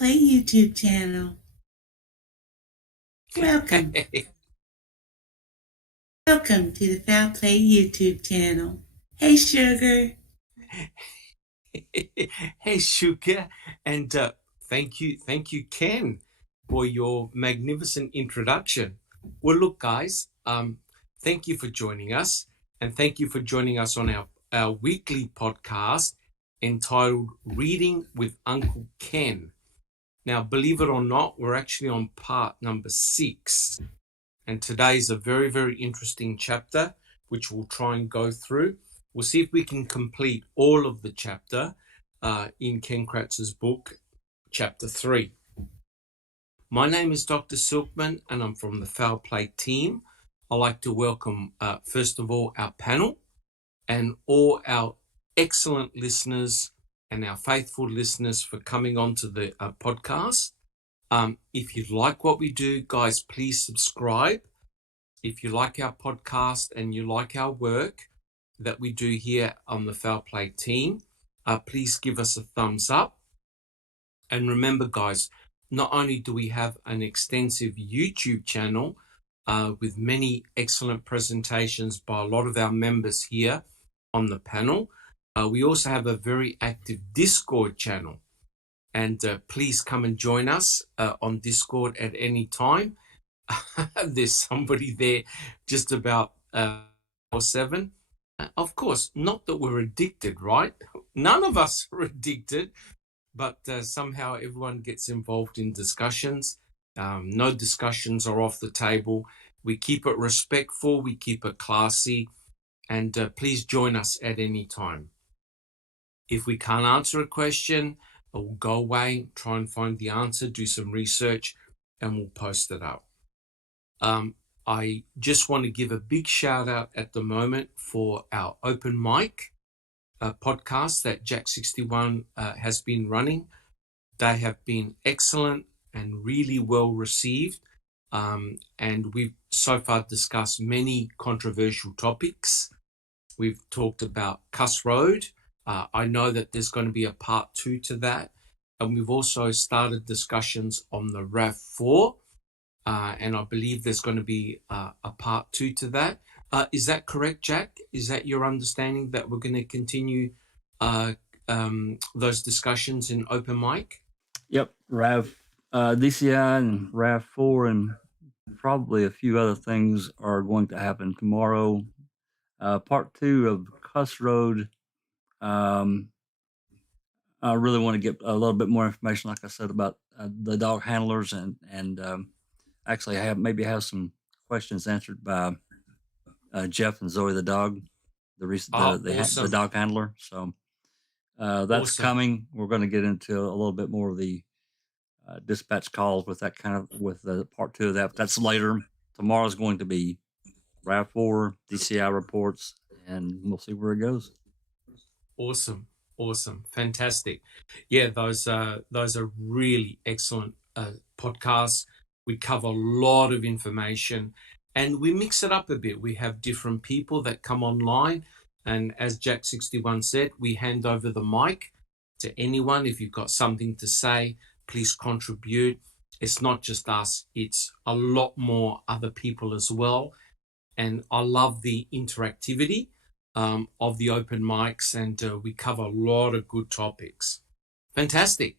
Play YouTube channel. Welcome. Welcome to the Foul Play YouTube channel. Hey, Sugar. Hey, Sugar, and thank you, Ken, for your magnificent introduction. Well, look, guys, thank you for joining us, and thank you for joining us on our weekly podcast entitled Reading with Uncle Ken. Now, believe it or not, we're actually on part number 6, and today's a very, very interesting chapter, which we'll try and go through. We'll see if we can complete all of the chapter in Ken Kratz's book, Chapter 3. My name is Dr. Silkman, and I'm from the Foul Play team. I'd like to welcome, first of all, our panel and all our excellent listeners and our faithful listeners for coming on to the podcast. If you like what we do, guys, please subscribe. If you like our podcast and you like our work that we do here on the Foul Play team, please give us a thumbs up. And remember, guys, not only do we have an extensive YouTube channel with many excellent presentations by a lot of our members here on the panel, we also have a very active Discord channel. And please come and join us on Discord at any time. There's somebody there just about 7. Of course, not that we're addicted, right? None of us are addicted, but somehow everyone gets involved in discussions. No discussions are off the table. We keep it respectful, we keep it classy, and please join us at any time. If we can't answer a question, we'll go away, try and find the answer, do some research, and we'll post it up. I just want to give a big shout out at the moment for our open mic podcast that Jack61 has been running. They have been excellent and really well received. And we've so far discussed many controversial topics. We've talked about Cuss Road. I know that there's going to be a part 2 to that. And we've also started discussions on the RAV4. And I believe there's going to be a part 2 to that. Is that correct, Jack? Is that your understanding that we're going to continue those discussions in open mic? Yep, DCI and RAV4 and probably a few other things are going to happen tomorrow. Part 2 of Cuss Road. I really want to get a little bit more information, like I said, about the dog handlers and actually I have some questions answered by Jeff and Zoe the dog, the dog handler. So that's awesome. Coming. We're going to get into a little bit more of the dispatch calls with that with the part 2 of that. But that's later. Tomorrow's going to be RAV4, DCI reports, and we'll see where it goes. Awesome, fantastic. Yeah, those are really excellent podcasts. We cover a lot of information and we mix it up a bit. We have different people that come online, and as Jack61 said, we hand over the mic to anyone. If you've got something to say, please contribute. It's not just us, it's a lot more other people as well. And I love the interactivity of the open mics, and we cover a lot of good topics. Fantastic.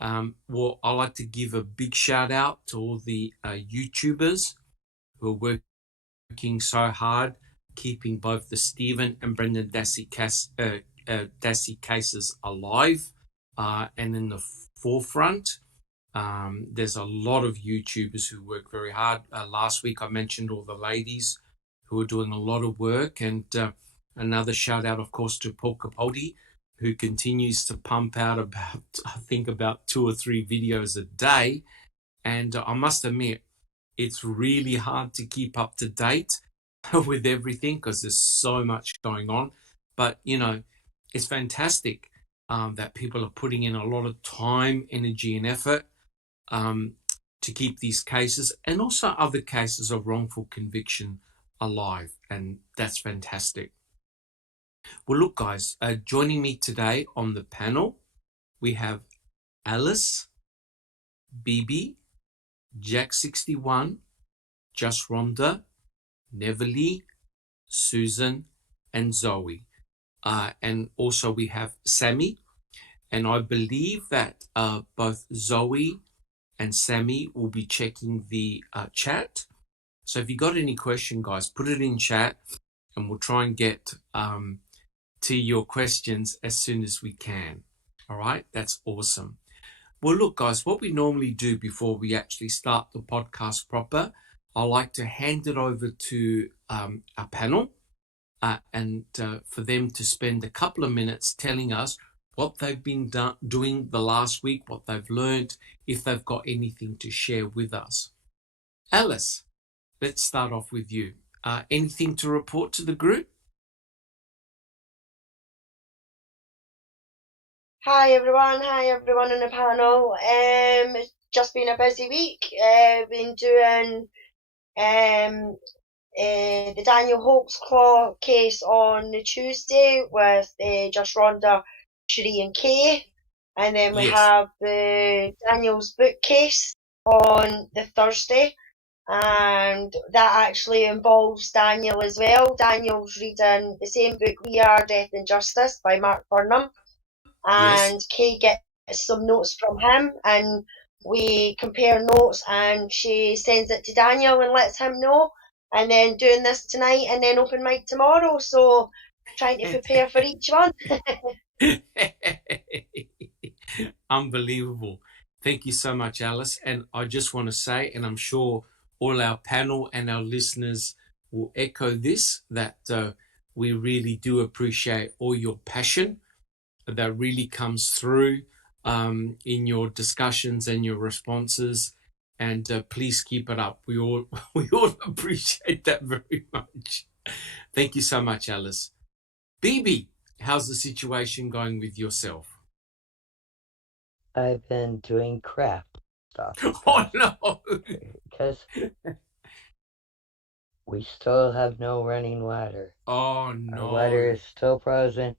Well, I'd like to give a big shout out to all the YouTubers who are working so hard, keeping both the Stephen and Brendan Dassey cases alive and in the forefront. There's a lot of YouTubers who work very hard. Last week I mentioned all the ladies who are doing a lot of work, and another shout out, of course, to Paul Capaldi, who continues to pump out about 2 or 3 videos a day. And I must admit, it's really hard to keep up to date with everything because there's so much going on. But, it's fantastic that people are putting in a lot of time, energy, and effort to keep these cases and also other cases of wrongful conviction alive. And that's fantastic. Well, look, guys, joining me today on the panel, we have Alice, BB, Jack61, Just Rhonda, Neverly, Susan, and Zoe. And also we have Sammy. And I believe that both Zoe and Sammy will be checking the chat. So if you got any question, guys, put it in chat and we'll try and get to your questions as soon as we can. All right, that's awesome. Well, look, guys, what we normally do before we actually start the podcast proper, I like to hand it over to our panel and for them to spend a couple of minutes telling us what they've been doing the last week, what they've learned, if they've got anything to share with us. Alice, let's start off with you. Anything to report to the group? Hi everyone in the panel. It's just been a busy week. Been doing the Daniel Holt's case on the Tuesday with Just Rhonda, Cherie and Kay. And then we have the Daniel's book case on the Thursday. And that actually involves Daniel as well. Daniel's reading the same book we are, Death and Justice by Mark Burnham. And Kay gets some notes from him and we compare notes and she sends it to Daniel and lets him know, and then doing this tonight and then open mic tomorrow, so trying to prepare for each one. Unbelievable. Thank you so much, Alice. And I just want to say, and I'm sure all our panel and our listeners will echo this, that we really do appreciate all your passion that really comes through in your discussions and your responses. And please keep it up. We all appreciate that very much. Thank you so much, Alice. BB, how's the situation going with yourself? I've been doing craft stuff. Oh no! Because we still have no running water. Oh no! Our water is still frozen.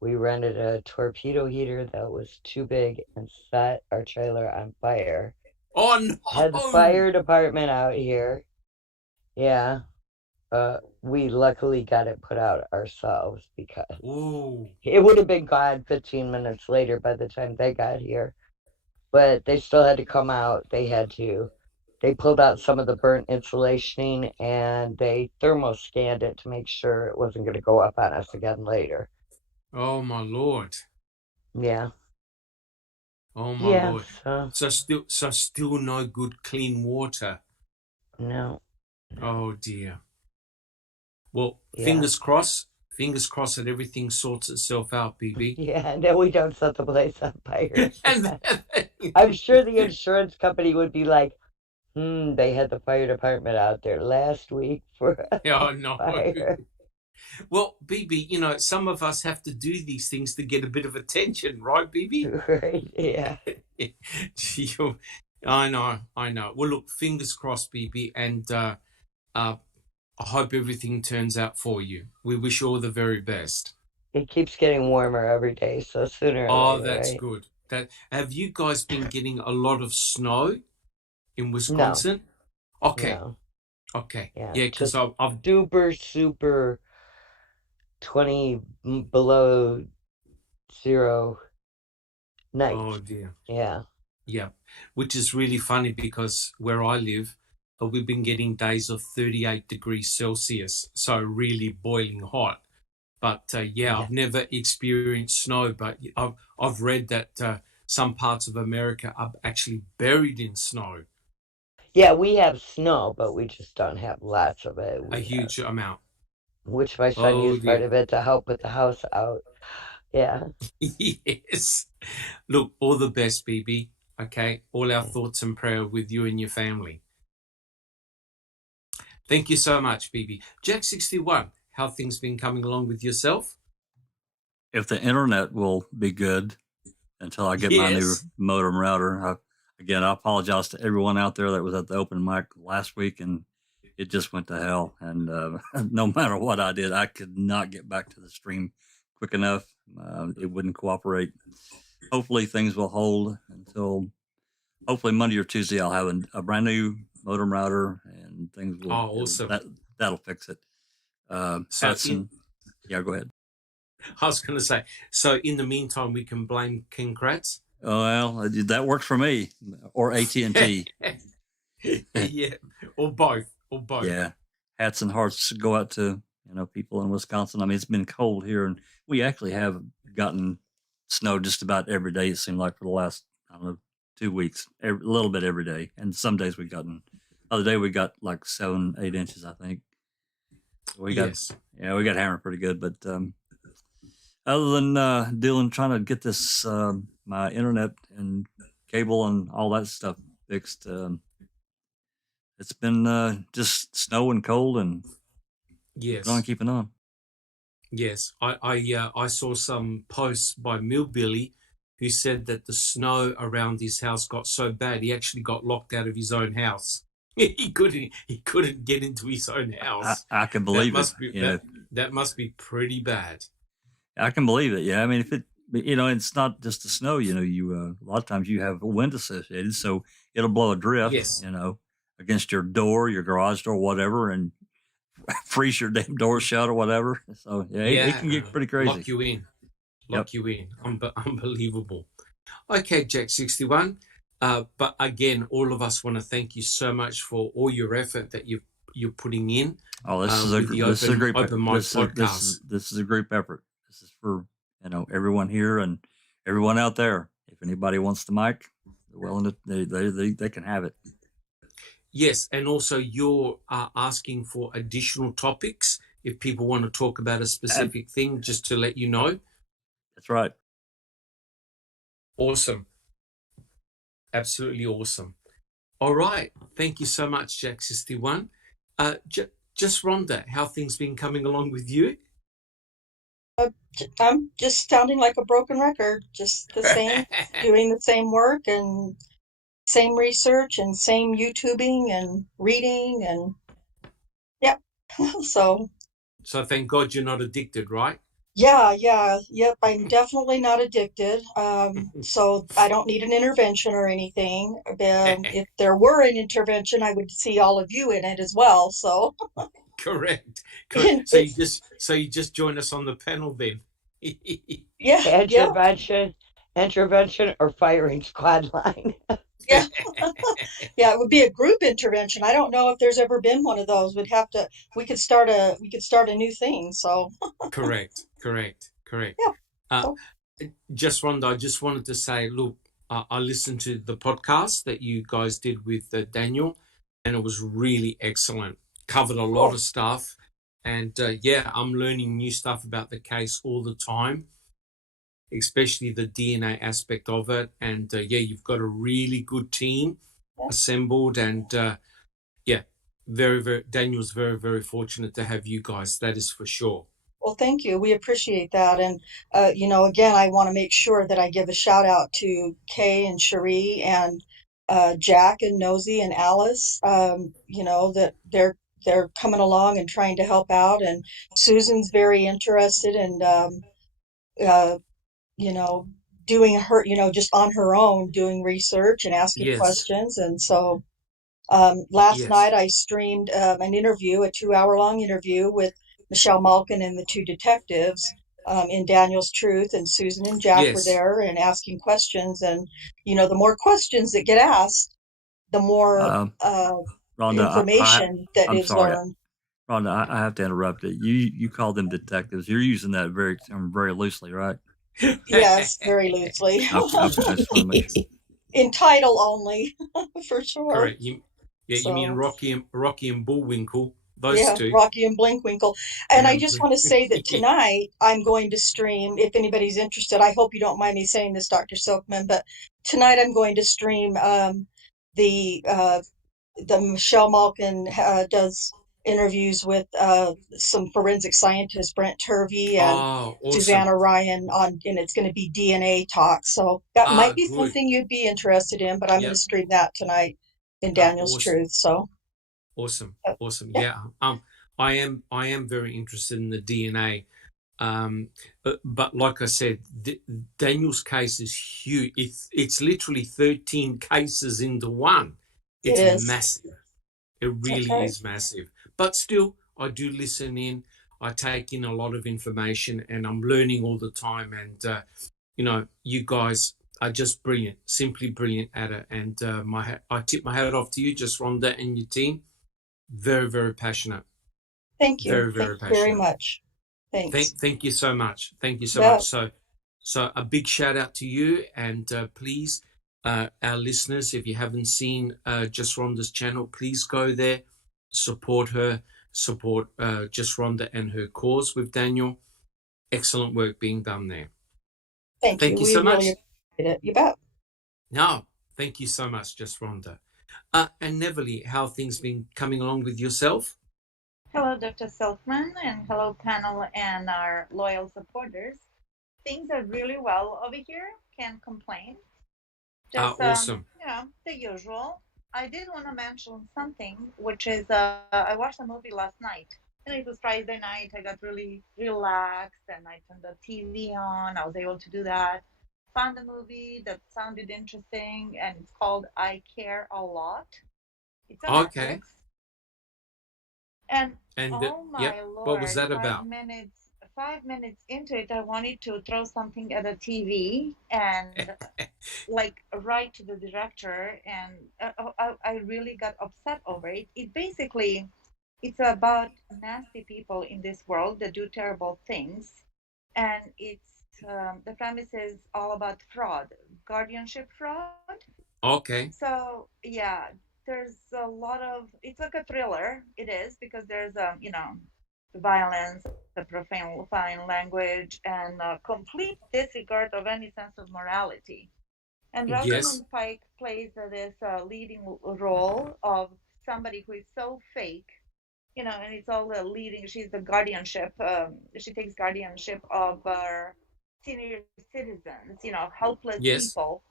We rented a torpedo heater that was too big and set our trailer on fire. Oh no! Had the fire department out here. Yeah. We luckily got it put out ourselves because it would have been gone 15 minutes later by the time they got here. But they still had to come out. They pulled out some of the burnt insulation and they thermoscanned it to make sure it wasn't going to go up on us again later. Oh my Lord. Yeah. Oh my Lord. So still no good clean water. No. Oh dear. Well, fingers crossed that everything sorts itself out, BB. Yeah, and then we don't set the place on fire. I'm sure the insurance company would be like, they had the fire department out there last week for a fire. Well, BB, some of us have to do these things to get a bit of attention, right, BB? Right, yeah. I know. Well, look, fingers crossed, BB, and I hope everything turns out for you. We wish you all the very best. It keeps getting warmer every day, so sooner or later, that's right? good. Have you guys been getting a lot of snow in Wisconsin? No. Okay. No. Okay. Yeah, because I've super 20 below zero nights. Oh dear. Yeah. Yeah, which is really funny because where I live, we've been getting days of 38 degrees Celsius, so really boiling hot. But I've never experienced snow, but I've read that some parts of America are actually buried in snow. Yeah, we have snow, but we just don't have lots of it. A huge amount. Which my son used part of it to help with the house out. Yeah. Yes. Look, all the best, BB. Okay, all our thoughts and prayer with you and your family. Thank you so much, BB. Jack61, how things been coming along with yourself? If the internet will be good until I get my new modem router. Again, I apologize to everyone out there that was at the open mic last week, and it just went to hell. And no matter what I did, I could not get back to the stream quick enough. It wouldn't cooperate. Hopefully things will hold until hopefully Monday or Tuesday I'll have a brand new modem router and things will. Awesome. That'll fix it. So yeah, go ahead. I was going to say, so in the meantime, we can blame King Kratz. Oh, well, that works for me, or AT&T. Yeah, or both. Yeah, hats and hearts go out to people in Wisconsin. I mean, it's been cold here, and we actually have gotten snow just about every day. It seemed like for the last 2 weeks, a little bit every day, and some days we gotten. Other day we got like 7-8 inches, I think. We got hammered pretty good, but other than trying to get this my internet and cable and all that stuff fixed, it's been just snow and cold and keeping on. Yes, I saw some posts by Millbilly who said that the snow around his house got so bad he actually got locked out of his own house. He couldn't get into his own house. I can believe it. That must be pretty bad. I can believe it. Yeah, I mean, if it, it's not just the snow. You a lot of times you have wind associated, so it'll blow a drift. Yes. Against your door, your garage door, whatever, and freeze your damn door shut or whatever. So it can get pretty crazy. Lock you in. Unbelievable. Okay, Jack 61. But again, all of us want to thank you so much for all your effort that you're putting in. Oh, this is a group podcast. This is a group effort. This is for everyone here and everyone out there. If anybody wants the mic, they're willing to. They can have it. Yes, and also you're asking for additional topics if people want to talk about a specific thing, just to let you know. That's right. Awesome. Absolutely awesome. All right. Thank you so much, Jack 61. Just Rhonda, how things been coming along with you? I'm just sounding like a broken record, just the same, doing the same work and same research and same YouTubing and reading and so thank God you're not addicted, right? Yep, I'm definitely not addicted. So I don't need an intervention or anything. If there were an intervention, I would see all of you in it as well. So correct. So you just join us on the panel then. Intervention or firing squad line. Yeah. Yeah, it would be a group intervention. I don't know if there's ever been one of those. We could start a new thing. So correct. Yeah. Just Rhonda, I just wanted to say, look, I listened to the podcast that you guys did with Daniel, and it was really excellent. Covered a lot of stuff, and I'm learning new stuff about the case all the time, especially the DNA aspect of it. And you've got a really good team assembled, and very, very, Daniel's very, very fortunate to have you guys. That is for sure. Well, thank you. We appreciate that. And, again, I want to make sure that I give a shout out to Kay and Cherie and Jack and Nosy and Alice, that they're coming along and trying to help out. And Susan's very interested in, doing her, just on her own, doing research and asking questions. And so last night I streamed an interview, a 2-hour-long interview with Michelle Malkin and the two detectives in Daniel's Truth, and Susan and Jack were there and asking questions. And, the more questions that get asked, the more Rhonda, information that is learned. Rhonda, I have to interrupt it. You call them detectives. You're using that very loosely, right? Yes, very loosely. I just want to make sure. In title only, for sure. Correct. You mean Rocky and Bullwinkle. Those two. Rocky and Blinkwinkle. And I just want to say that tonight I'm going to stream, if anybody's interested. I hope you don't mind me saying this, Dr. Silkman, but tonight I'm going to stream the Michelle Malkin does interviews with some forensic scientists, Brent Turvey and awesome. Susanna Ryan, and it's going to be DNA talks. So that might be something you'd be interested in, but I'm going to stream that tonight in Daniel's Truth. So awesome. Yeah. I am very interested in the DNA. But like I said, Daniel's case is huge. It's literally 13 cases into one. It's It is. massive. It really is massive. But still, I do listen in. I take in a lot of information, and I'm learning all the time. And you guys are just brilliant, simply brilliant at it. And I tip my hat off to you, just Rhonda and your team. Very, very passionate. Thank you. Very, very Thank you passionate. very much. Thanks. Thank you so much. Thank you so much. So a big shout out to you, and please, our listeners, if you haven't seen Just Rhonda's channel, please go there, support her, support Just Rhonda and her cause with Daniel. Excellent work being done there. Thank you. You so much. Really appreciate it. You bet. No, thank you so much, Just Rhonda. And Neville, how have things been coming along with yourself? Hello, Dr. Silkman, and hello, panel and our loyal supporters. Things are really well over here. Can't complain. Just, awesome. The usual. I did want to mention something, which is I watched a movie last night. And it was Friday night. I got really relaxed, and I turned the TV on. I was able to do that. Found a movie that sounded interesting, and it's called I Care a Lot. It's on Netflix. And oh my Lord, what was that about? 5 minutes into it, I wanted to throw something at the TV and write to the director, and I really got upset over it. It's about nasty people in this world that do terrible things, and it's the premise is all about fraud, guardianship fraud. Okay. So yeah. There's a lot of, it's like a thriller. It is, because there's the violence, the profane language, and complete disregard of any sense of morality. And Rosamund Pike plays this leading role of somebody who is so fake, and it's all the leading. She's the guardianship. She takes guardianship of senior citizens, helpless people.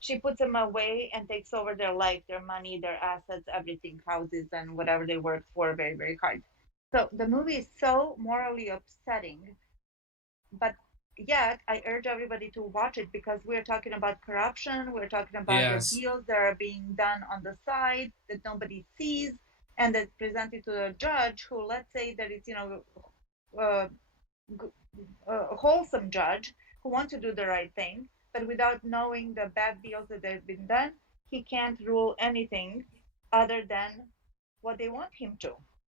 She puts them away and takes over their life, their money, their assets, everything, houses, and whatever they worked for very, very hard. So the movie is so morally upsetting, but yet I urge everybody to watch it, because we're talking about corruption, we're talking about the deals that are being done on the side that nobody sees, and that's presented to a judge who, let's say that it's, a wholesome judge who wants to do the right thing, but without knowing the bad deals that have been done, he can't rule anything other than what they want him to.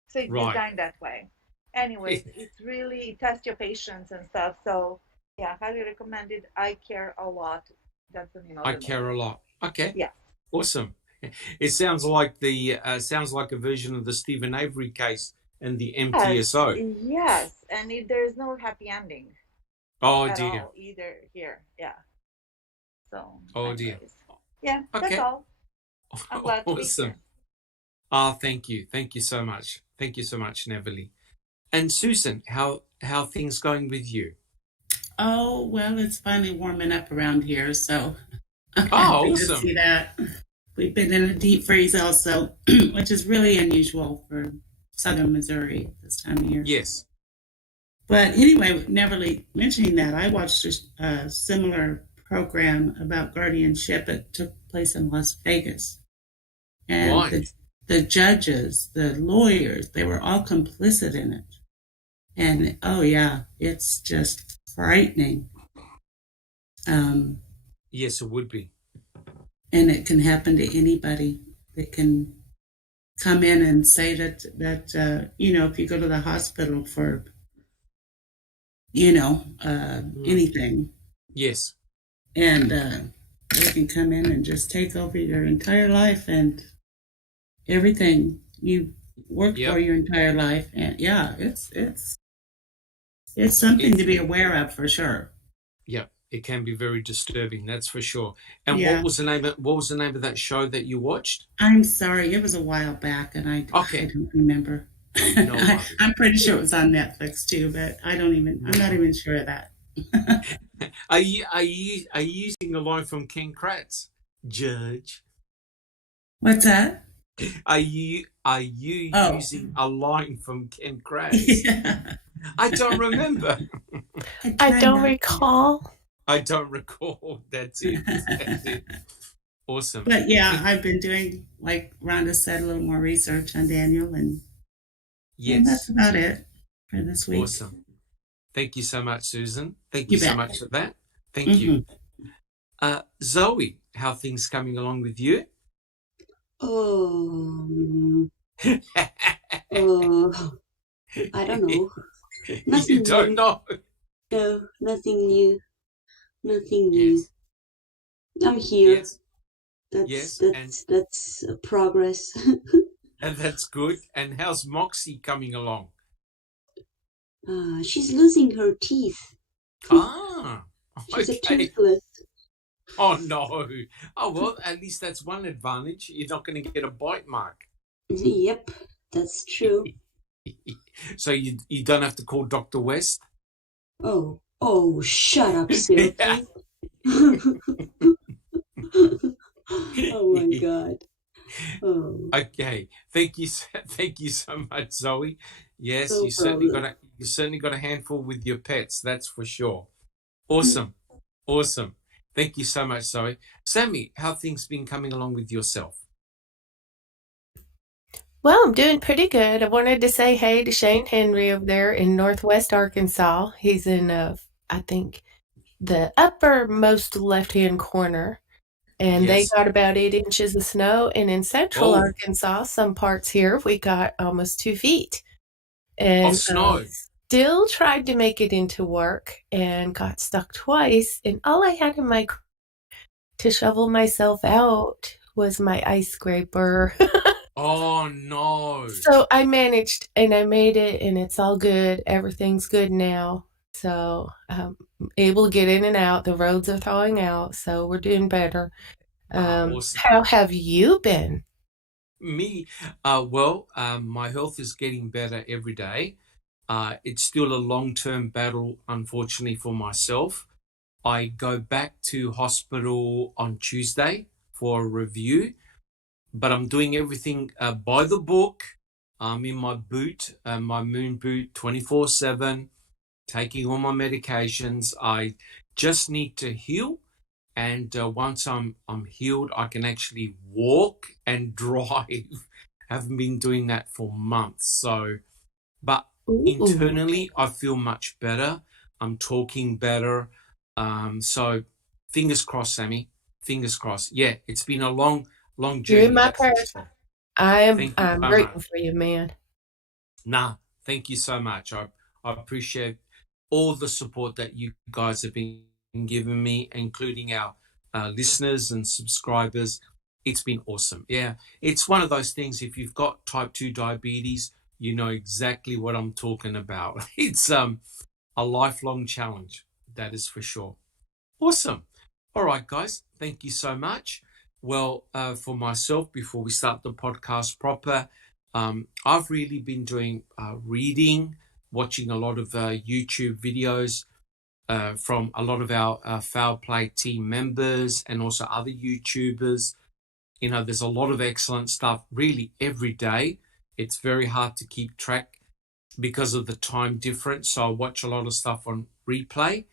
So it's designed that way. Anyways, it's really, it tests your patience and stuff. So yeah, highly recommended. I Care a Lot. That's the name of it. I Care a Lot. Okay. Yeah. Awesome. It sounds like a version of the Stephen Avery case and the MTSO. Yes, and there's no happy ending. Oh at dear. All, either here. Yeah. So, dear. Yeah, that's all. I'm glad to be here. Thank you. Thank you so much. Thank you so much, Neville. And Susan, how things going with you? Oh, well, it's finally warming up around here, so I'm happy to see that. We've been in a deep freeze also, which is really unusual for southern Missouri this time of year. Yes. But anyway, Neverly, mentioning that, I watched a similar program about guardianship. It took place in Las Vegas. And the judges, the lawyers, they were all complicit in it. And, oh yeah, it's just frightening. Yes, it would be. And it can happen to anybody. They can come in and say that if you go to the hospital for, anything. Yes. And they can come in and just take over your entire life and everything you worked for your entire life. And yeah, it's something to be aware of for sure. Yeah, it can be very disturbing, that's for sure. And what was the name of that show that you watched? I'm sorry, it was a while back, and I don't remember. No, I'm pretty sure it was on Netflix too, but I'm not even sure of that. Are you using the line from Ken Kratz, Judge? What's that? Are you using a line from Ken Krause? Yeah. I don't remember. I don't recall. I don't recall. That's it. That's it. Awesome. But yeah, I've been doing, like Rhonda said, a little more research on Daniel, and that's about it for this week. Awesome. Thank you so much, Susan. Thank You you so bet. much for that. Thank you. Zoe, how are things coming along with you? Oh, I don't know. You don't know? No, nothing new. Nothing new. I'm here. Yes. That's progress. And that's good. And how's Moxie coming along? She's losing her teeth. She's a toothless. Oh, no. Oh, well, at least that's one advantage. You're not going to get a bite mark. Yep, that's true. So you don't have to call Dr. West? Oh, shut up, Silky. Oh, my God. Oh. Okay. Thank you so much, Zoe. Yes, No you certainly got a handful with your pets, that's for sure. Awesome. Awesome. Thank you so much, Zoe. Sammy, how have things been coming along with yourself? Well, I'm doing pretty good. I wanted to say hey to Shane Henry over there in Northwest Arkansas. He's in, I think, the uppermost left-hand corner. And they got about 8 inches of snow. And in central Arkansas, some parts here, we got almost 2 feet. And snow. Still tried to make it into work and got stuck twice. And all I had in my to shovel myself out was my ice scraper. Oh, no. So I managed and I made it, and it's all good. Everything's good now. So I'm able to get in and out. The roads are thawing out, so we're doing better. Awesome. How have you been? Me? My health is getting better every day. It's still a long-term battle, unfortunately, for myself. I go back to hospital on Tuesday for a review, but I'm doing everything by the book. I'm in my boot, my moon boot, 24/7, taking all my medications. I just need to heal, and once I'm healed, I can actually walk and drive. Haven't been doing that for months, but internally I feel much better. I'm talking better. So fingers crossed, Sammy. Fingers crossed. Yeah, it's been a long journey. You're in my prayers. I'm grateful for you, man. Thank you so much. I appreciate all the support that you guys have been giving me, including our listeners and subscribers. It's been awesome. Yeah, it's one of those things. If you've got type 2 diabetes, you know exactly what I'm talking about. It's a lifelong challenge, that is for sure. Awesome. All right, guys, thank you so much. Well, for myself, before we start the podcast proper, I've really been doing reading, watching a lot of YouTube videos from a lot of our Foul Play team members and also other YouTubers. You know, there's a lot of excellent stuff really every day. It's very hard to keep track because of the time difference. So I watch a lot of stuff on replay.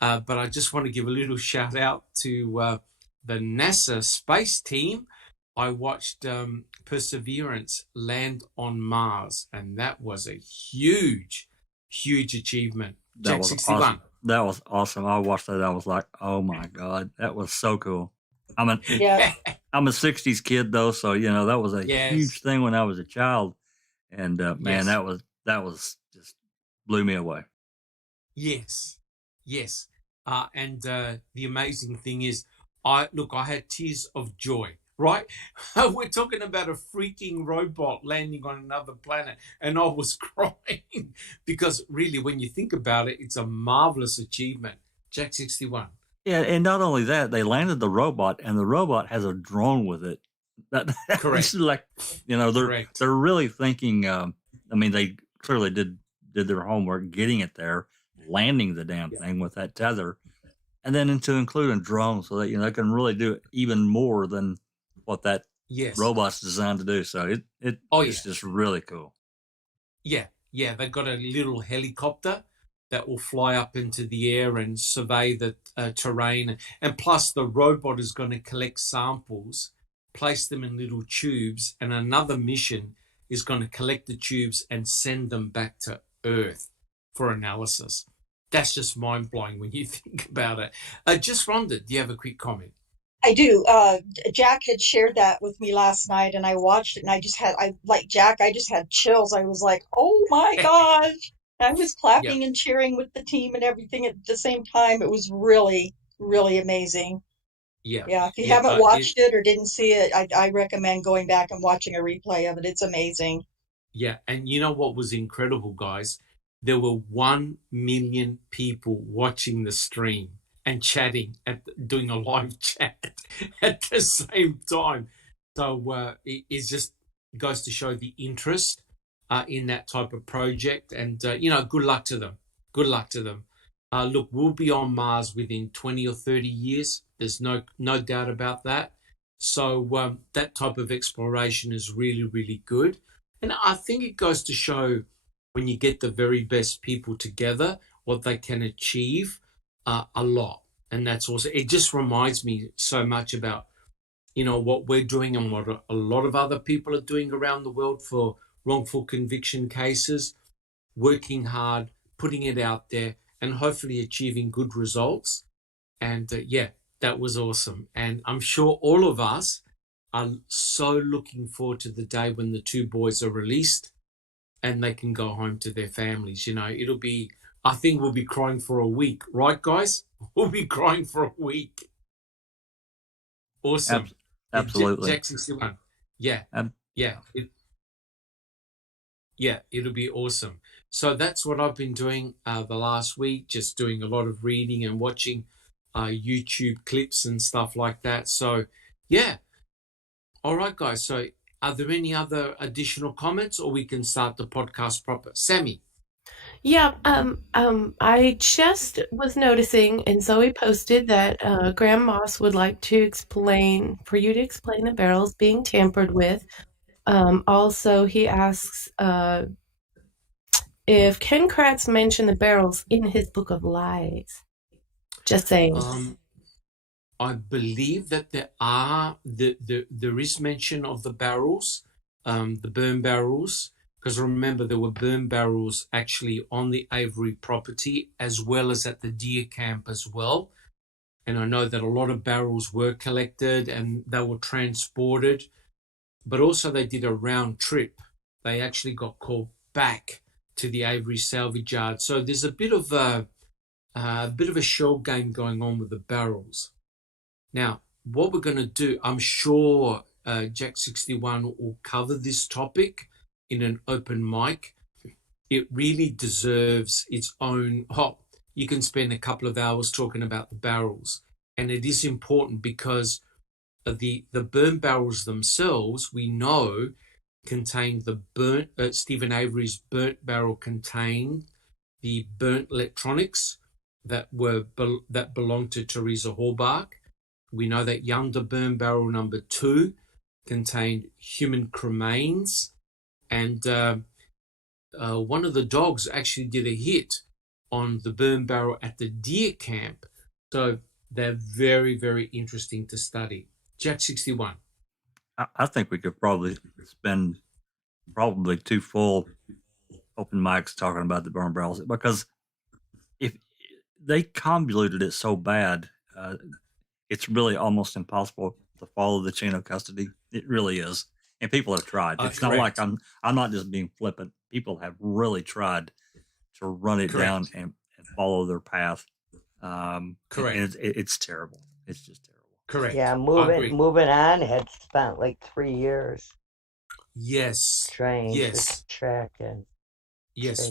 But I just want to give a little shout out to the NASA space team. I watched Perseverance land on Mars, and that was a huge achievement. That was awesome. That was awesome. I watched that. I was like, oh my God, that was so cool. I'm a 60s kid though, so you know that was a huge thing when I was a child, and man, that was just blew me away. Yes. And the amazing thing is, I had tears of joy. Right? We're talking about a freaking robot landing on another planet, and I was crying because really, when you think about it, it's a marvelous achievement. Jack 61. Yeah, and not only that, they landed the robot, and the robot has a drone with it. Correct. Like, you know, they're really thinking. I mean, they clearly did their homework, getting it there, landing the damn thing with that tether, and then to include a drone, so that you know they can really do even more than what that robots designed to do. So it's just really cool. Yeah, they've got a little helicopter that will fly up into the air and survey the terrain. And plus the robot is going to collect samples, place them in little tubes, and another mission is going to collect the tubes and send them back to Earth for analysis. That's just mind-blowing when you think about it. Just Rhonda, do you have a quick comment? I do. Jack had shared that with me last night, and I watched it, and I just had chills. I was like, oh my gosh. I was clapping and cheering with the team and everything at the same time. It was really, really amazing. Yeah. If you haven't watched it or didn't see it, I recommend going back and watching a replay of it. It's amazing. Yeah. And you know what was incredible, guys? There were 1 million people watching the stream and chatting, doing a live chat at the same time. So it just goes to show the interest in that type of project. And, good luck to them. Good luck to them. Look, we'll be on Mars within 20 or 30 years. There's no doubt about that. So that type of exploration is really, really good. And I think it goes to show when you get the very best people together, what they can achieve a lot. And that's also, it just reminds me so much about, what we're doing and what a lot of other people are doing around the world for wrongful conviction cases, working hard, putting it out there, and hopefully achieving good results. And that was awesome. And I'm sure all of us are so looking forward to the day when the 2 boys are released and they can go home to their families. I think we'll be crying for a week. Right, guys? We'll be crying for a week. Awesome. Absolutely. Jack 61. Yeah. It'll be awesome. So that's what I've been doing the last week, just doing a lot of reading and watching YouTube clips and stuff like that. So, yeah. All right, guys. So are there any other additional comments, or we can start the podcast proper? Sammy? Yeah, I just was noticing, and Zoe posted that Graham Moss would like for you to explain the barrels being tampered with. Also, he asks if Ken Kratz mentioned the barrels in his Book of Lies. Just saying. I believe that there is mention of the barrels, the burn barrels, because remember there were burn barrels actually on the Avery property as well as at the deer camp as well. And I know that a lot of barrels were collected and they were transported, but also they did a round trip. They actually got called back to the Avery salvage yard. So there's a bit of a shell game going on with the barrels. Now, what we're going to do, I'm sure Jack 61 will cover this topic in an open mic. It really deserves its own. You can spend a couple of hours talking about the barrels, and it is important because the burn barrels themselves, we know, contained Stephen Avery's burnt barrel contained the burnt electronics that belonged to Theresa Halbach. We know that Yonder burn barrel number 2 contained human cremains, and one of the dogs actually did a hit on the burn barrel at the deer camp. So they're very, very interesting to study. Jack 61. I think we could probably spend 2 full open mics talking about the burn barrels, because if they convoluted it so bad, it's really almost impossible to follow the chain of custody. It really is. And people have tried. It's not like I'm not just being flippant. People have really tried to run it down and follow their path. Correct. And it's terrible. It's just terrible. Correct. Yeah, moving on had spent like 3 years. Yes. Trying to track and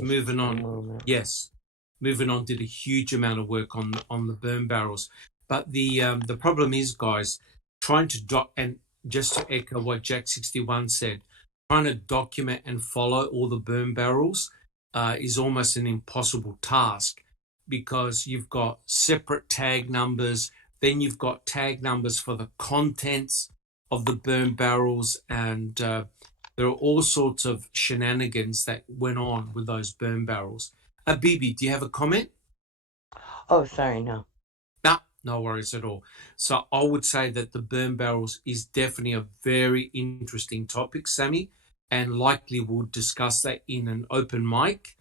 moving on. Yes. Moving on did a huge amount of work on the burn barrels. But the problem is, guys, trying to and just to echo what Jack 61 said, trying to document and follow all the burn barrels is almost an impossible task, because you've got separate tag numbers, then you've got tag numbers for the contents of the burn barrels, and there are all sorts of shenanigans that went on with those burn barrels. Bibi, do you have a comment? Oh, sorry, no. No worries at all. So I would say that the burn barrels is definitely a very interesting topic, Sammy, and likely we'll discuss that in an open mic.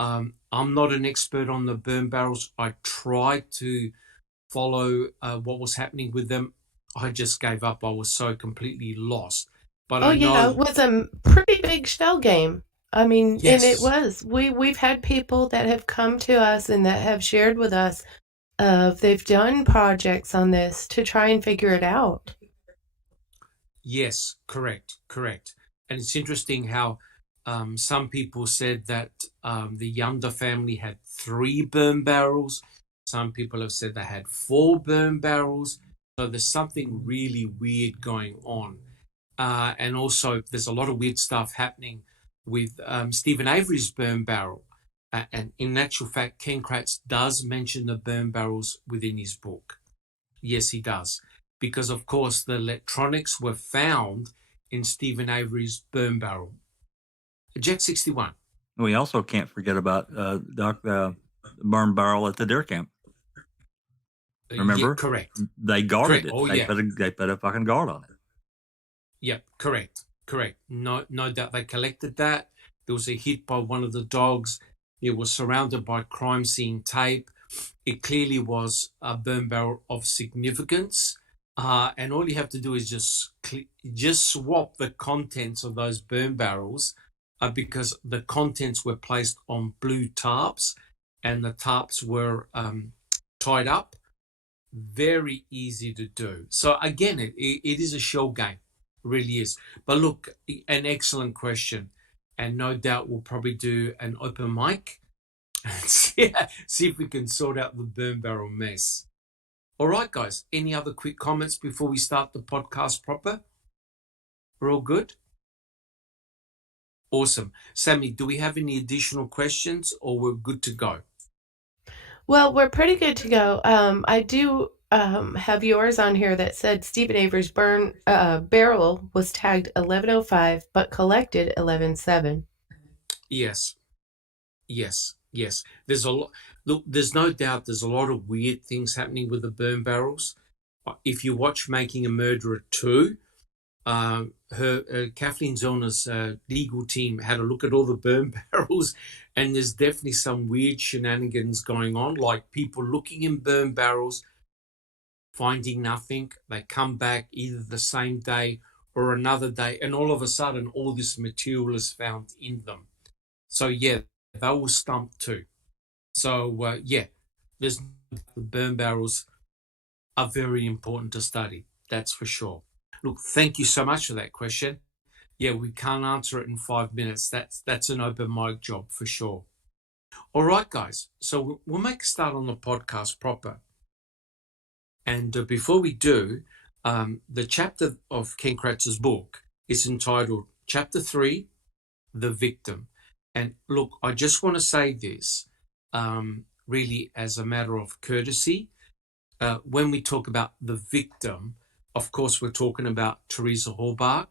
I'm not an expert on the burn barrels. I tried to follow what was happening with them. I just gave up. I was so completely lost. But I know it was a pretty big shell game. I mean, yes. And it was. We've had people that have come to us and that have shared with us they've done projects on this to try and figure it out. Yes, correct. And it's interesting how some people said that the Yonder family had 3 burn barrels. Some people have said they had 4 burn barrels. So there's something really weird going on. And also there's a lot of weird stuff happening with Stephen Avery's burn barrel. And in actual fact, Ken Kratz does mention the burn barrels within his book. Yes, he does. Because, of course, the electronics were found in Stephen Avery's burn barrel. Jack 61. We also can't forget about the burn barrel at the deer camp. Remember? Yeah, correct. They guarded it. Oh, they put a fucking guard on it. Yep, correct. No doubt they collected that. There was a hit by one of the dogs. It was surrounded by crime scene tape. It clearly was a burn barrel of significance. And all you have to do is just swap the contents of those burn barrels because the contents were placed on blue tarps and the tarps were tied up. Very easy to do. So again, it is a shell game. It really is. But look, an excellent question. And no doubt we'll probably do an open mic and see if we can sort out the burn barrel mess. All right, guys. Any other quick comments before we start the podcast proper? We're all good? Awesome. Sammy, do we have any additional questions or we're good to go? Well, we're pretty good to go. I do have yours on here that said Stephen Avery's burn barrel was tagged 1105 but collected 1107. Yes. There's a lot. Look, there's no doubt there's a lot of weird things happening with the burn barrels. If you watch Making a Murderer 2, Kathleen Zellner's legal team had a look at all the burn barrels, and there's definitely some weird shenanigans going on, like people looking in burn barrels, finding nothing. They come back either the same day or another day, and all of a sudden, all this material is found in them. So yeah, they were stumped too. So the burn barrels are very important to study. That's for sure. Look, thank you so much for that question. Yeah, we can't answer it in 5 minutes. That's an open mic job for sure. All right, guys. So we'll make a start on the podcast proper. And before we do, the chapter of Ken Kratz's book is entitled Chapter 3, The Victim. And look, I just want to say this really as a matter of courtesy. When we talk about the victim, of course, we're talking about Theresa Halbach.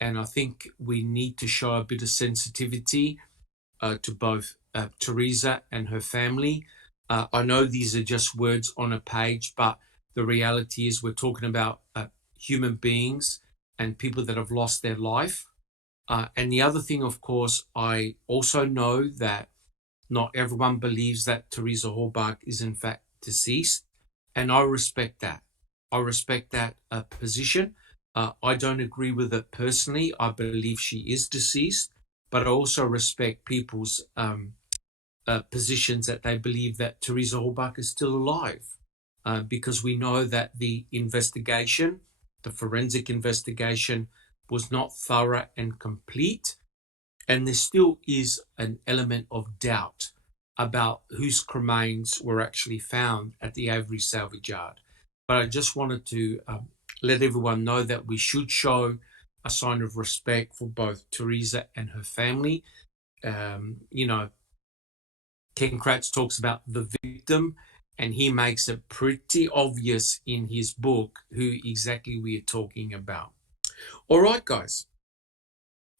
And I think we need to show a bit of sensitivity to both Theresa and her family. I know these are just words on a page, but the reality is we're talking about human beings and people that have lost their life. And the other thing, of course, I also know that not everyone believes that Theresa Halbach is in fact deceased. And I respect that. I respect that position. I don't agree with it personally. I believe she is deceased, but I also respect people's positions that they believe that Theresa Halbach is still alive, because we know that the investigation, the forensic investigation, was not thorough and complete, and there still is an element of doubt about whose cremains were actually found at the Avery salvage yard. But I just wanted to let everyone know that we should show a sign of respect for both Theresa and her family. Ken Kratz talks about the victim, And he makes it pretty obvious in his book who exactly we are talking about. All right, guys.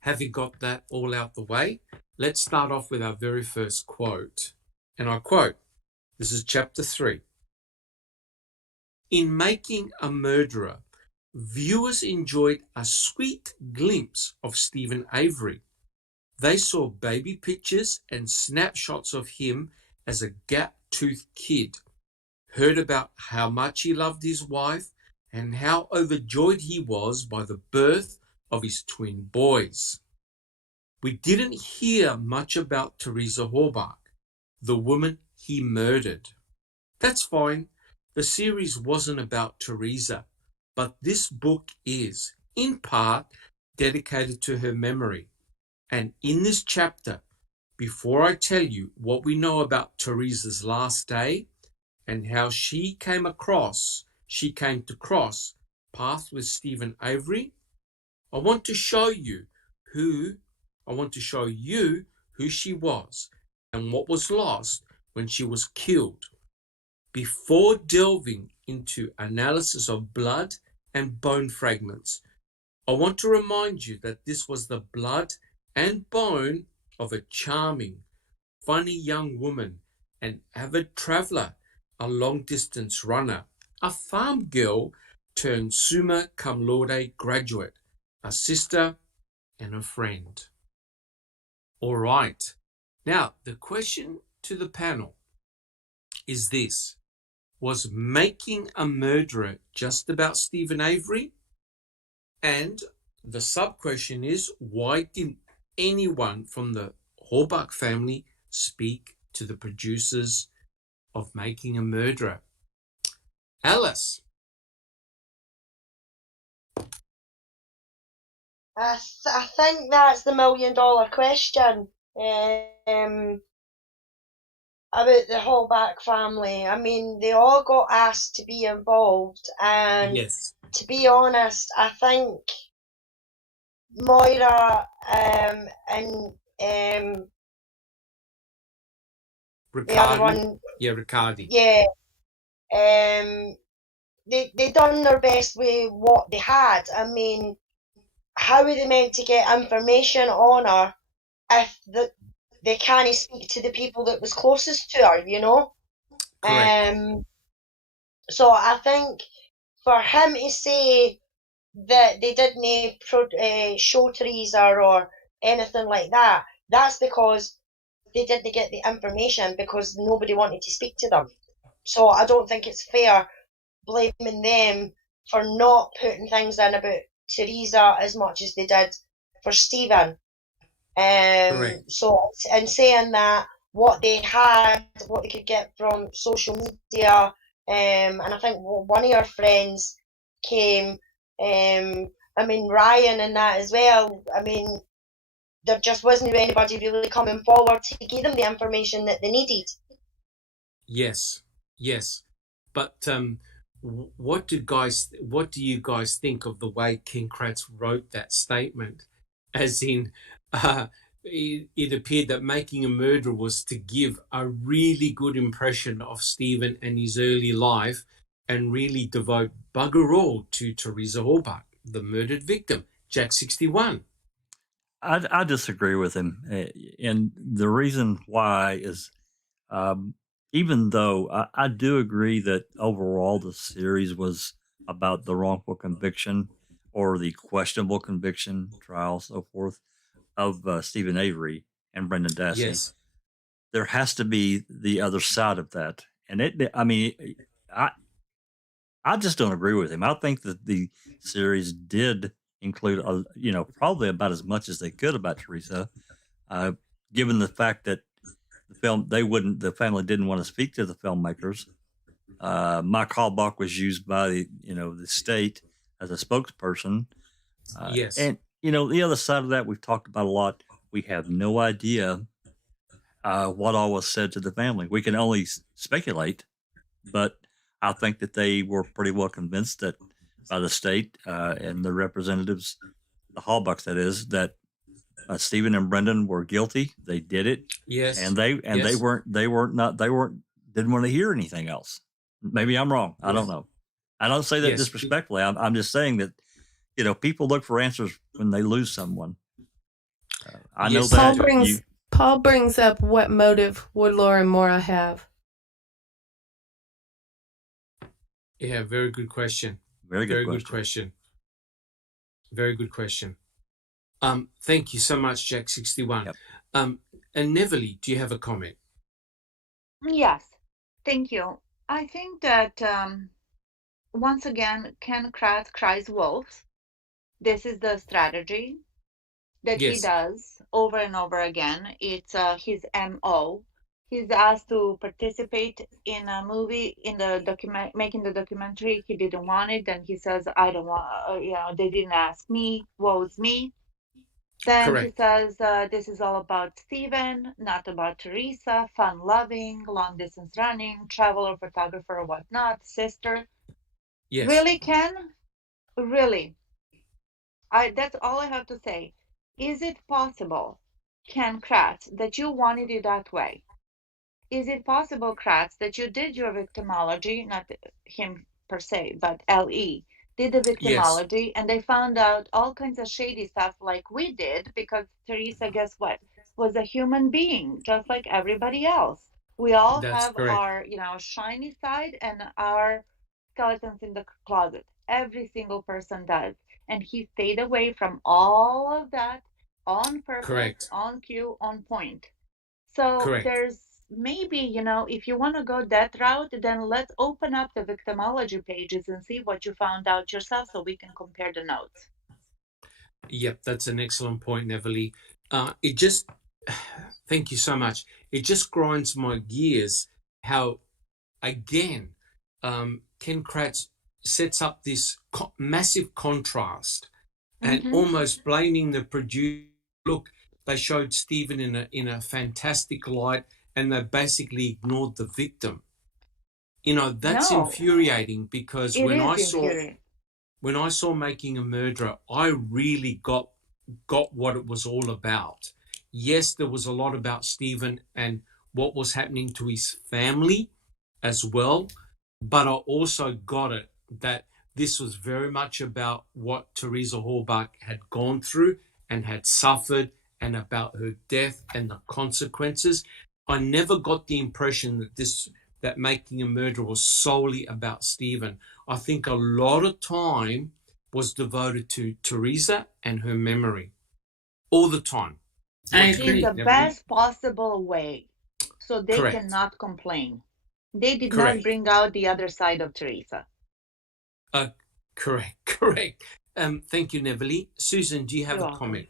Having got that all out the way, let's start off with our very first quote. And I quote, this is chapter 3. In Making a Murderer, viewers enjoyed a sweet glimpse of Stephen Avery. They saw baby pictures and snapshots of him as a gap-toothed kid, heard about how much he loved his wife and how overjoyed he was by the birth of his twin boys. We didn't hear much about Theresa Halbach, the woman he murdered. That's fine. The series wasn't about Theresa, but this book is, in part, dedicated to her memory. And in this chapter, before I tell you what we know about Theresa's last day and how she came to cross paths with Stephen Avery, I want to show you who she was and what was lost when she was killed. Before delving into analysis of blood and bone fragments, I want to remind you that this was the blood and bone of a charming, funny young woman, an avid traveler, a long-distance runner, a farm girl turned summa cum laude graduate, a sister and a friend. All right. Now, the question to the panel is this. Was Making a Murderer just about Stephen Avery? And the sub-question is, why didn't anyone from the Halbach family speak to the producers of Making a Murderer? Alice? I think that's the $1 million question. About the Halbach family. I mean, they all got asked to be involved, and yes. To be honest, I think Moira and the other one, Riccardi. Yeah, they done their best with what they had. I mean, how were they meant to get information on her if they can't speak to the people that was closest to her, you know? Correct. So I think for him to say that they didn't show Theresa or anything like that, that's because they didn't get the information because nobody wanted to speak to them. So I don't think it's fair blaming them for not putting things in about Theresa as much as they did for Stephen. So, in saying that, what they had, what they could get from social media, and I think one of your friends came, I mean, Ryan and that as well. I mean, there just wasn't anybody really coming forward to give them the information that they needed. Yes. But what do you guys think of the way King Kratz wrote that statement? As in, it appeared that Making a Murderer was to give a really good impression of Stephen and his early life and really devote bugger all to Theresa Halbach, the murdered victim, Jack 61. I disagree with him. And the reason why is even though I do agree that overall the series was about the wrongful conviction or the questionable conviction, trial, so forth, of Stephen Avery and Brendan Dassey. Yes. There has to be the other side of that. And I just don't agree with him. I think that the series did include, probably about as much as they could about Theresa, given the fact that the family didn't want to speak to the filmmakers. Mike Halbach was used by the state as a spokesperson. Yes. And, the other side of that we've talked about a lot. We have no idea what all was said to the family. We can only speculate, but I think that they were pretty well convinced that by the state and the representatives, the Halbachs, that is, that Stephen and Brendan were guilty. They did it. Yes. And they weren't didn't want to hear anything else. Maybe I'm wrong. I don't know. I don't say that disrespectfully. I'm just saying that, people look for answers when they lose someone. I know that Paul brings up, what motive would Laura and Maura have? Yeah, very good question. Very good question. Very good question. Thank you so much, Jack61. Yep. And Neverly, do you have a comment? Yes, thank you. I think that once again, Ken Kratz cries wolf. This is the strategy that he does over and over again. It's his MO. He's asked to participate in a movie, in the making the documentary. He didn't want it. Then he says, I don't want, they didn't ask me. Woe's me. Then he says, this is all about Stephen, not about Theresa, fun-loving, long-distance running, traveler, photographer, whatnot, sister. Yes. Really, Ken? Really? That's all I have to say. Is it possible, Ken Kratz, that you wanted it that way? Is it possible, Kratz, that you did your victimology, not him per se, but LE, did the victimology, and they found out all kinds of shady stuff like we did, because Theresa, guess what, was a human being, just like everybody else. We all have our, shiny side and our skeletons in the closet. Every single person does. And he stayed away from all of that on purpose, on cue, on point. So there's maybe, if you want to go that route, then let's open up the victimology pages and see what you found out yourself so we can compare the notes. Yep, that's an excellent point, Neverly. It just, thank you so much. It just grinds my gears how, again, Ken Kratz sets up this massive contrast and almost blaming the producer. Look, they showed Stephen in a fantastic light, and they basically ignored the victim. That's infuriating, because when I saw Making a Murderer, I really got what it was all about. Yes, there was a lot about Stephen and what was happening to his family as well, but I also got it that this was very much about what Theresa Halbach had gone through and had suffered, and about her death and the consequences. I never got the impression that Making a Murderer was solely about Stephen. I think a lot of time was devoted to Theresa and her memory all the time. In the best possible way, so they cannot complain. They did not bring out the other side of Theresa. Correct. Thank you, Neverly. Susan, do you have a comment?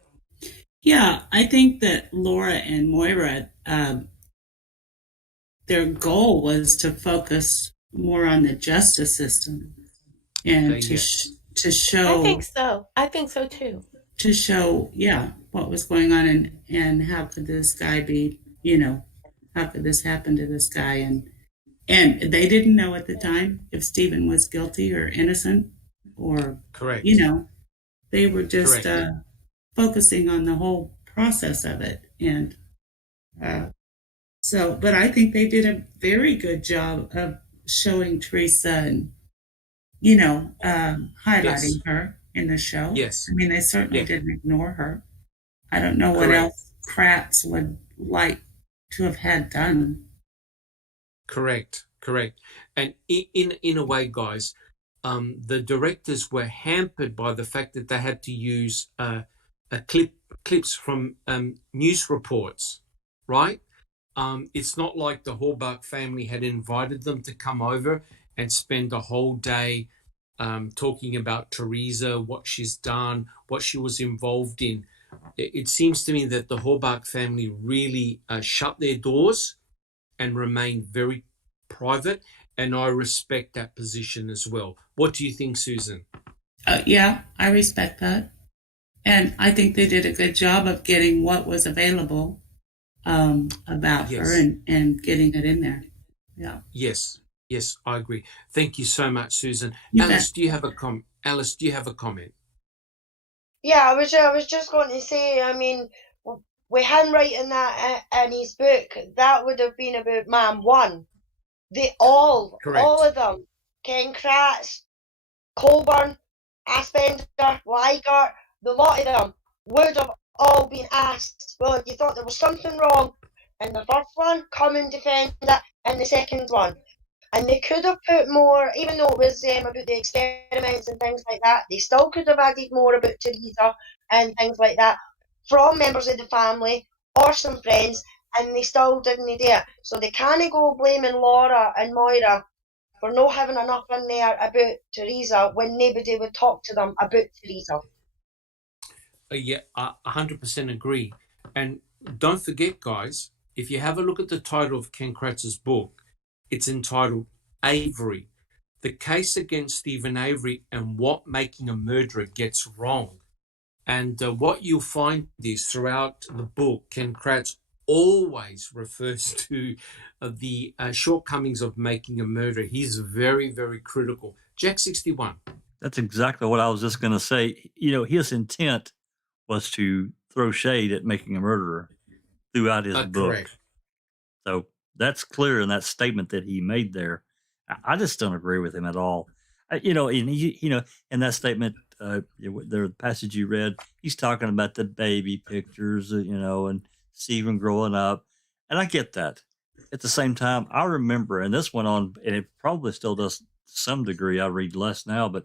Yeah, I think that Laura and Moira, their goal was to focus more on the justice system and to show. I think so too. To show, what was going on and how could this guy be, how could this happen to this guy? And they didn't know at the time if Stephen was guilty or innocent or, they were just focusing on the whole process of it. And but I think they did a very good job of showing Theresa and, highlighting her in the show. Yes. I mean, they certainly didn't ignore her. I don't know what else Kratz would like to have had done. Correct. And in a way, guys, the directors were hampered by the fact that they had to use clips from news reports, right? It's not like the Halbach family had invited them to come over and spend a whole day talking about Theresa, what she's done, what she was involved in. It seems to me that the Halbach family really shut their doors and remained very private, and I respect that position as well. What do you think, Susan? Yeah, I respect that. And I think they did a good job of getting what was available about her and getting it in there. Yeah. Yes, I agree. Thank you so much, Susan. Alice, do you have a comment? Yeah, I was just going to say, I mean, with him writing that in his book, that would have been about man one. all Correct. of them, Ken Kratz, Colburn, Aspender, Weigert, the lot of them would have all been asked, well, if you thought there was something wrong in the first one, come and defend it in the second one. And they could have put more, even though it was about the experiments and things like that, they still could have added more about Theresa and things like that from members of the family or some friends, and they still didn't do it. So they can't go blaming Laura and Moira for not having enough in there about Theresa when nobody would talk to them about Theresa. Yeah, I 100% agree. And don't forget, guys, if you have a look at the title of Ken Kratz's book, it's entitled Avery, the case against Stephen Avery and what making a murderer gets wrong. And what you'll find is throughout the book, Ken Kratz always refers to the shortcomings of making a murderer. He's very, very critical. Jack 61. That's exactly what I was just going to say. You know, his intent was to throw shade at making a murderer throughout his book. Correct. So that's clear in that statement that he made there. I just don't agree with him at all. You know, and he, you know, in that statement, the passage you read, he's talking about the baby pictures, you know, and Stephen growing up, and I get that. At the same time, I remember, and this went on, and it probably still does to some degree. I read less now, but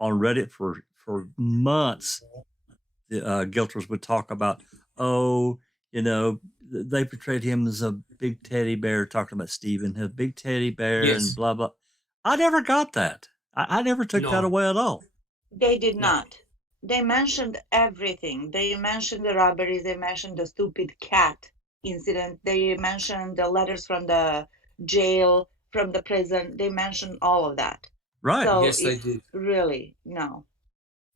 on Reddit for months, the guilters would talk about, oh, you know, they portrayed him as a big teddy bear, talking about Stephen, a big teddy bear, Yes. and blah blah. I never got that. I never took that away at all. They did not. They mentioned everything. They mentioned the robberies. They mentioned the stupid cat incident. They mentioned the letters from the jail, from the prison. They mentioned all of that. Right. So Yes, they did. Really, no.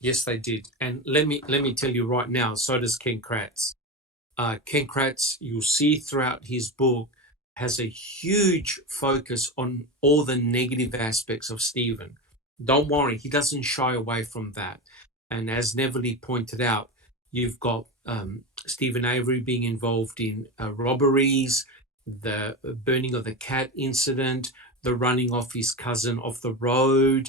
Yes, they did. And let me tell you right now, so does Ken Kratz. Ken Kratz, you'll see throughout his book, has a huge focus on all the negative aspects of Stephen. Don't worry, he doesn't shy away from that. And as Neverly pointed out, you've got Stephen Avery being involved in robberies, the burning of the cat incident, the running off his cousin off the road.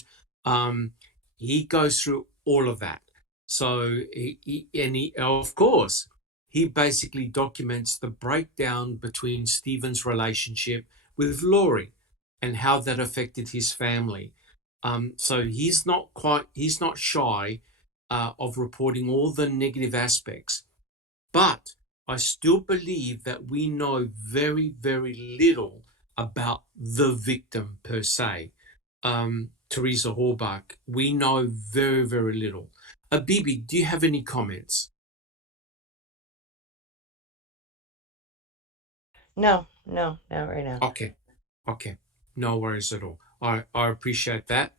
He goes through all of that. So, of course, he basically documents the breakdown between Stephen's relationship with Laurie and how that affected his family. So he's not shy of reporting all the negative aspects. But I still believe that we know very, very little about the victim per se. Theresa Halbach, we know very, very little. Bibi, do you have any comments? No, not right now. Okay. No worries at all. I appreciate that.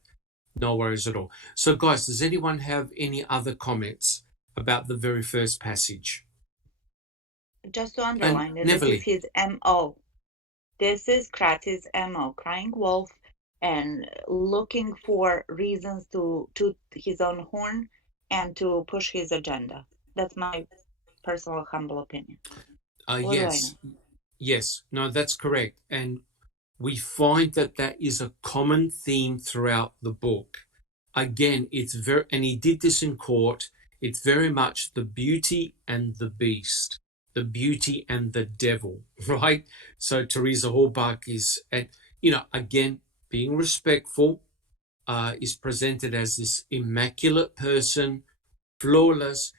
No worries at all. So, guys, does anyone have any other comments about the very first passage? Just to underline that Neverly. this is his MO. This is Kratz's MO, crying wolf and looking for reasons to toot his own horn and to push his agenda. That's my personal humble opinion. Yes, no, that's correct. And we find that is a common theme throughout the book. Again, and he did this in court, it's very much the beauty and the beast, the beauty and the devil, right? So Theresa Halbach is, again, being respectful, is presented as this immaculate person, flawless,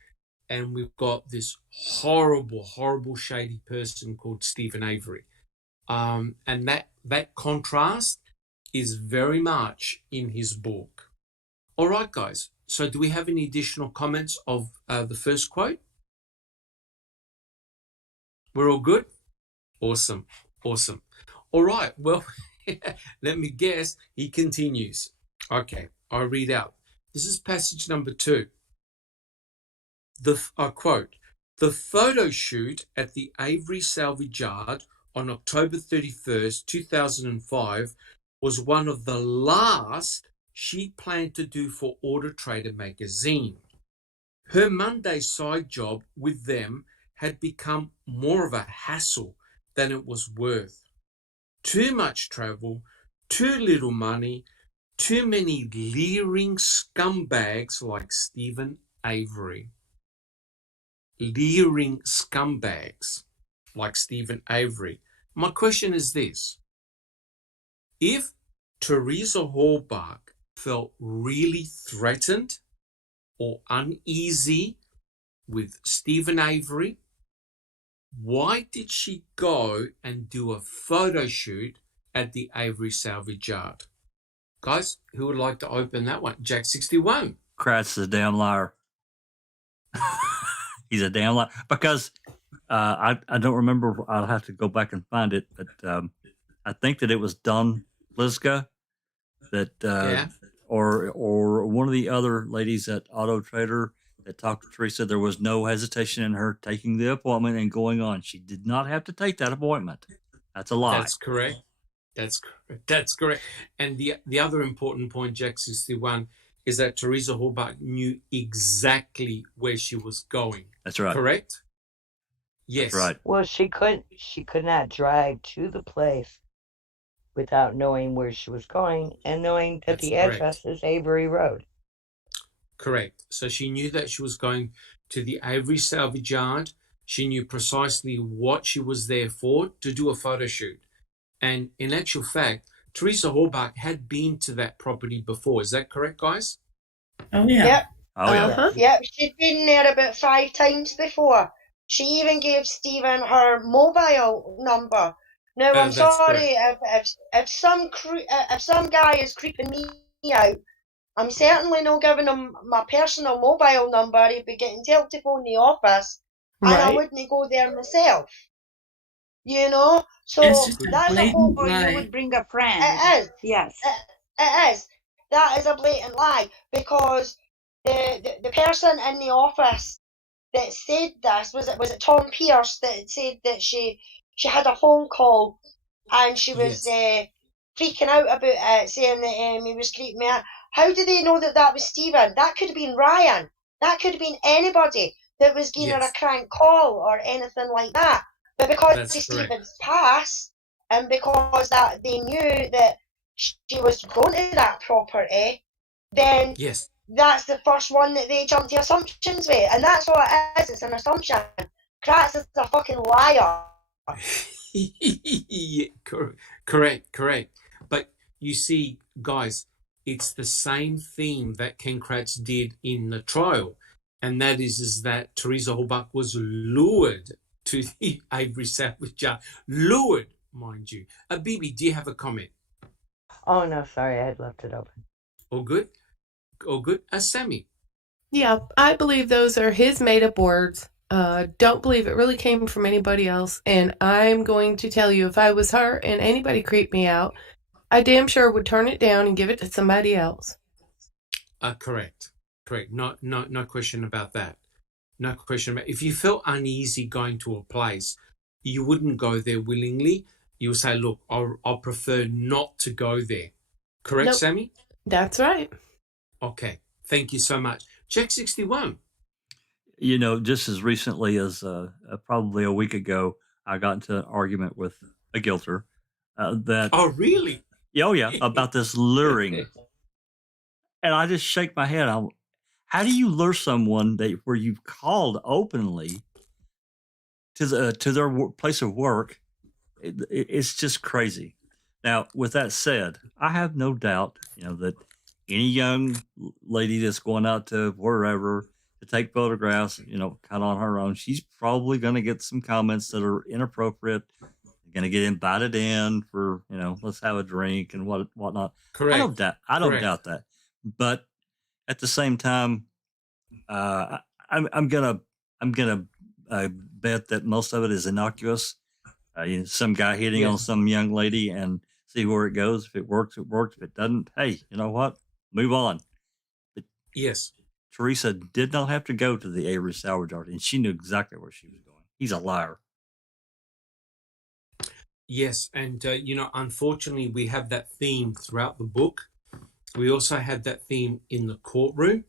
and we've got this horrible, horrible, shady person called Stephen Avery. And that contrast is very much in his book. All right, guys. So do we have any additional comments of the first quote? We're all good? Awesome. All right. Well, let me guess. He continues. Okay, I'll read out. This is passage number 2. I quote, "The photo shoot at the Avery Salvage Yard on October 31st, 2005 was one of the last she planned to do for Auto Trader magazine. Her Monday side job with them had become more of a hassle than it was worth. too much travel, too little money, too many leering scumbags like Stephen Avery. Leering scumbags like Stephen Avery. My question is this. If Theresa Halbach felt really threatened or uneasy with Stephen Avery, why did she go and do a photo shoot at the Avery salvage yard? Guys, who would like to open that one? Jack 61. Kratz is a damn liar. He's a damn liar. Because I don't remember. I'll have to go back and find it. But I think that it was Don Liska that, or one of the other ladies at Auto Trader that talked to Theresa. There was no hesitation in her taking the appointment and going on. She did not have to take that appointment. That's a lie. That's correct. That's correct. And the other important point, Jack 61, is that Theresa Halbach knew exactly where she was going. That's right. Correct? Yes. That's right. Well, she could not drive to the place without knowing where she was going and knowing that the address is Avery Road. Correct. So she knew that she was going to the Avery salvage yard. She knew precisely what she was there for, to do a photo shoot. And in actual fact, Theresa Halbach had been to that property before. Is that correct, guys? Oh, yeah. Yep. Oh, yeah. Uh-huh. Yep, she'd been there about 5 times before. She even gave Stephen her mobile number. Now, I'm sorry, if some guy is creeping me out, I'm certainly not giving him my personal mobile number. He'd be getting told to phone the office, and I wouldn't go there myself. You know? So that's a whole... Or you would bring a friend. It is. Yes. It is. That is a blatant lie, because the person in the office that said this, was it Tom Pierce that said that she had a phone call and she was freaking out about it, saying that he was creeping me out. How do they know that was Stephen? That could have been Ryan. That could have been anybody that was giving her a crank call or anything like that. But because of Stephen's past, and because that they knew that she was going to that property, then that's the first one that they jumped to assumptions with. And that's all it is. It's an assumption. Kratz is a fucking liar. Correct. But you see, guys, it's the same theme that Ken Kratz did in the trial. And that is that Theresa Halbach was lured to the Avery salvage yard. Lured, mind you. Bibi, do you have a comment? Oh, no, sorry. I had left it open. All good? Sammy? Yeah, I believe those are his made-up words. Don't believe it really came from anybody else. And I'm going to tell you, if I was her and anybody creeped me out, I damn sure would turn it down and give it to somebody else. Correct. No question about that. No question about it. If you felt uneasy going to a place, you wouldn't go there willingly. You would say, look, I'll prefer not to go there. Correct, Sammy? That's right. Okay. Thank you so much. Jack 61. You know, just as recently as probably a week ago, I got into an argument with a guilter that... Oh, really? Oh, yeah, about this luring. And I just shake my head. How do you lure someone where you've called openly to their place of work? It's just crazy. Now, with that said, I have no doubt, that any young lady that's going out to wherever to take photographs, kind of on her own, she's probably going to get some comments that are inappropriate. Going to get invited in for, let's have a drink and whatnot. Correct. I don't doubt that. But at the same time, I'm gonna bet that most of it is innocuous. Some guy hitting on some young lady and see where it goes. If it works, it works. If it doesn't, hey, you know what? Move on. But Theresa did not have to go to the Avery salvage yard, and she knew exactly where she was going. He's a liar. Yes, and unfortunately, we have that theme throughout the book. We also have that theme in the courtroom.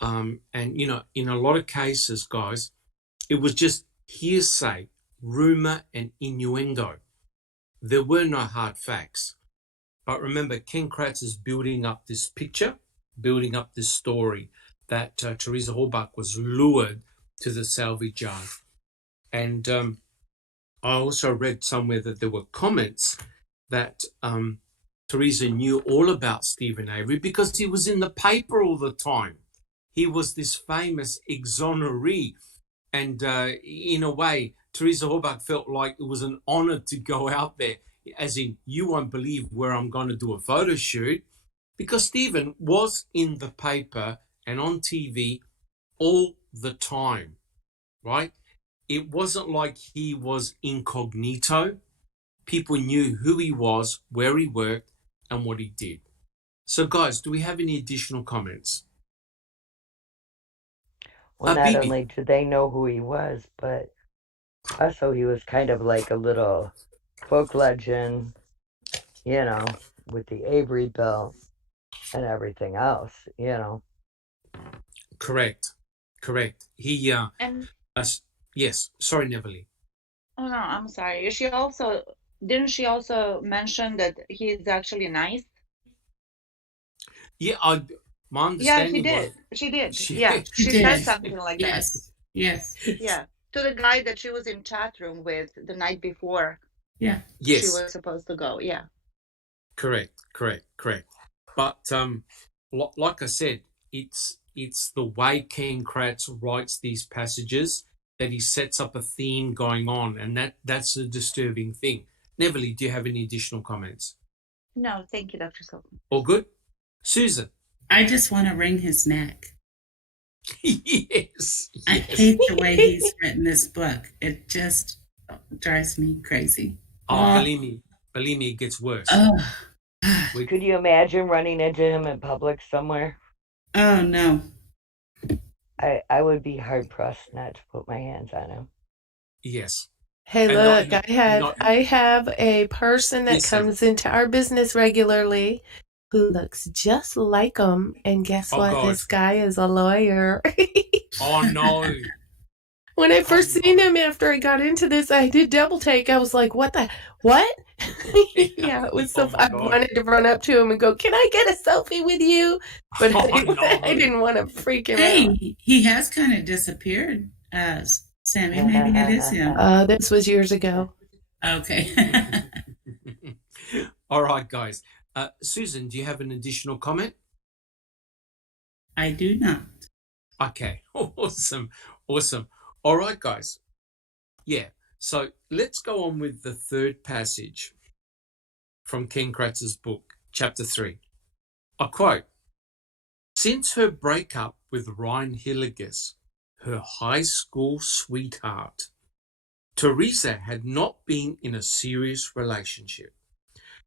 And, in a lot of cases, guys, it was just hearsay, rumor, and innuendo. there were no hard facts. But remember, Ken Kratz is building up this picture, building up this story that Theresa Halbach was lured to the salvage yard. And I also read somewhere that there were comments that Theresa knew all about Stephen Avery because he was in the paper all the time. He was this famous exoneree. And in a way, Theresa Halbach felt like it was an honor to go out there, as in, you won't believe where I'm going to do a photo shoot, because Stephen was in the paper and on TV all the time, right? It wasn't like he was incognito. People knew who he was, where he worked, and what he did. So, guys, do we have any additional comments? Well, not Bibi. only did they know who he was, but also he was kind of like a little folk legend, you know, with the Avery belt and everything else, you know. Correct. He, And yes, sorry, Neverly. oh no, I'm sorry. Didn't she also mention that he's actually nice? Yeah, my understanding yeah, she did. She said something like that. Yes. Yeah, to the guy that she was in chat room with the night before. Yeah. Yes. She was supposed to go. Yeah. Correct. But like I said, it's the way Ken Kratz writes these passages that he sets up a theme going on, and that's a disturbing thing. Neverly, do you have any additional comments? No, thank you, Dr. Silkman. All good? Susan? I just want to wring his neck. Yes. I hate the way he's written this book. It just drives me crazy. Believe me, it gets worse. Could you imagine running into him in public somewhere? Oh, no. I would be hard-pressed not to put my hands on him. Yes. Hey, look, I have a person that comes into our business regularly who looks just like him. And guess what? God. This guy is a lawyer. Oh, no. When I first seen him after I got into this, I did double take. I was like, what? Yeah, it was so I wanted to run up to him and go, can I get a selfie with you? But I didn't want to freak him out. He has kind of disappeared, Sammy. Maybe it is him. This was years ago. Okay. All right, guys. Susan, do you have an additional comment? I do not. Okay, awesome. All right, guys. Yeah, so let's go on with the third passage from Ken Kratz's book, chapter 3. I quote, "Since her breakup with Ryan Hilligus, her high school sweetheart, Theresa had not been in a serious relationship.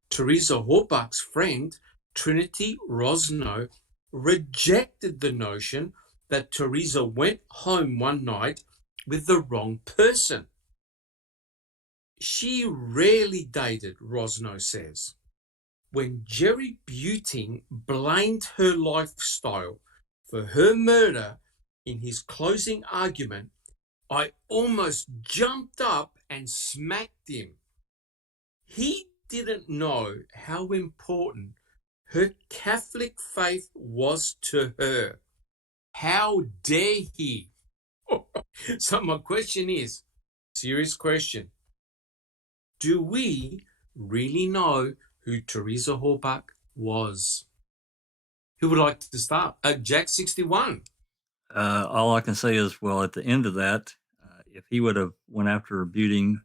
Theresa Halbach's friend, Trinity Rosno, rejected the notion that Theresa went home one night with the wrong person. She rarely dated, Rosno says. When Jerry Buting blamed her lifestyle for her murder in his closing argument, I almost jumped up and smacked him. He didn't know how important her Catholic faith was to her. How dare he?" So my question is, serious question, do we really know who Theresa Halbach was? Who would like to start? Jack 61. All I can say is, well, at the end of that, if he would have went after Buting,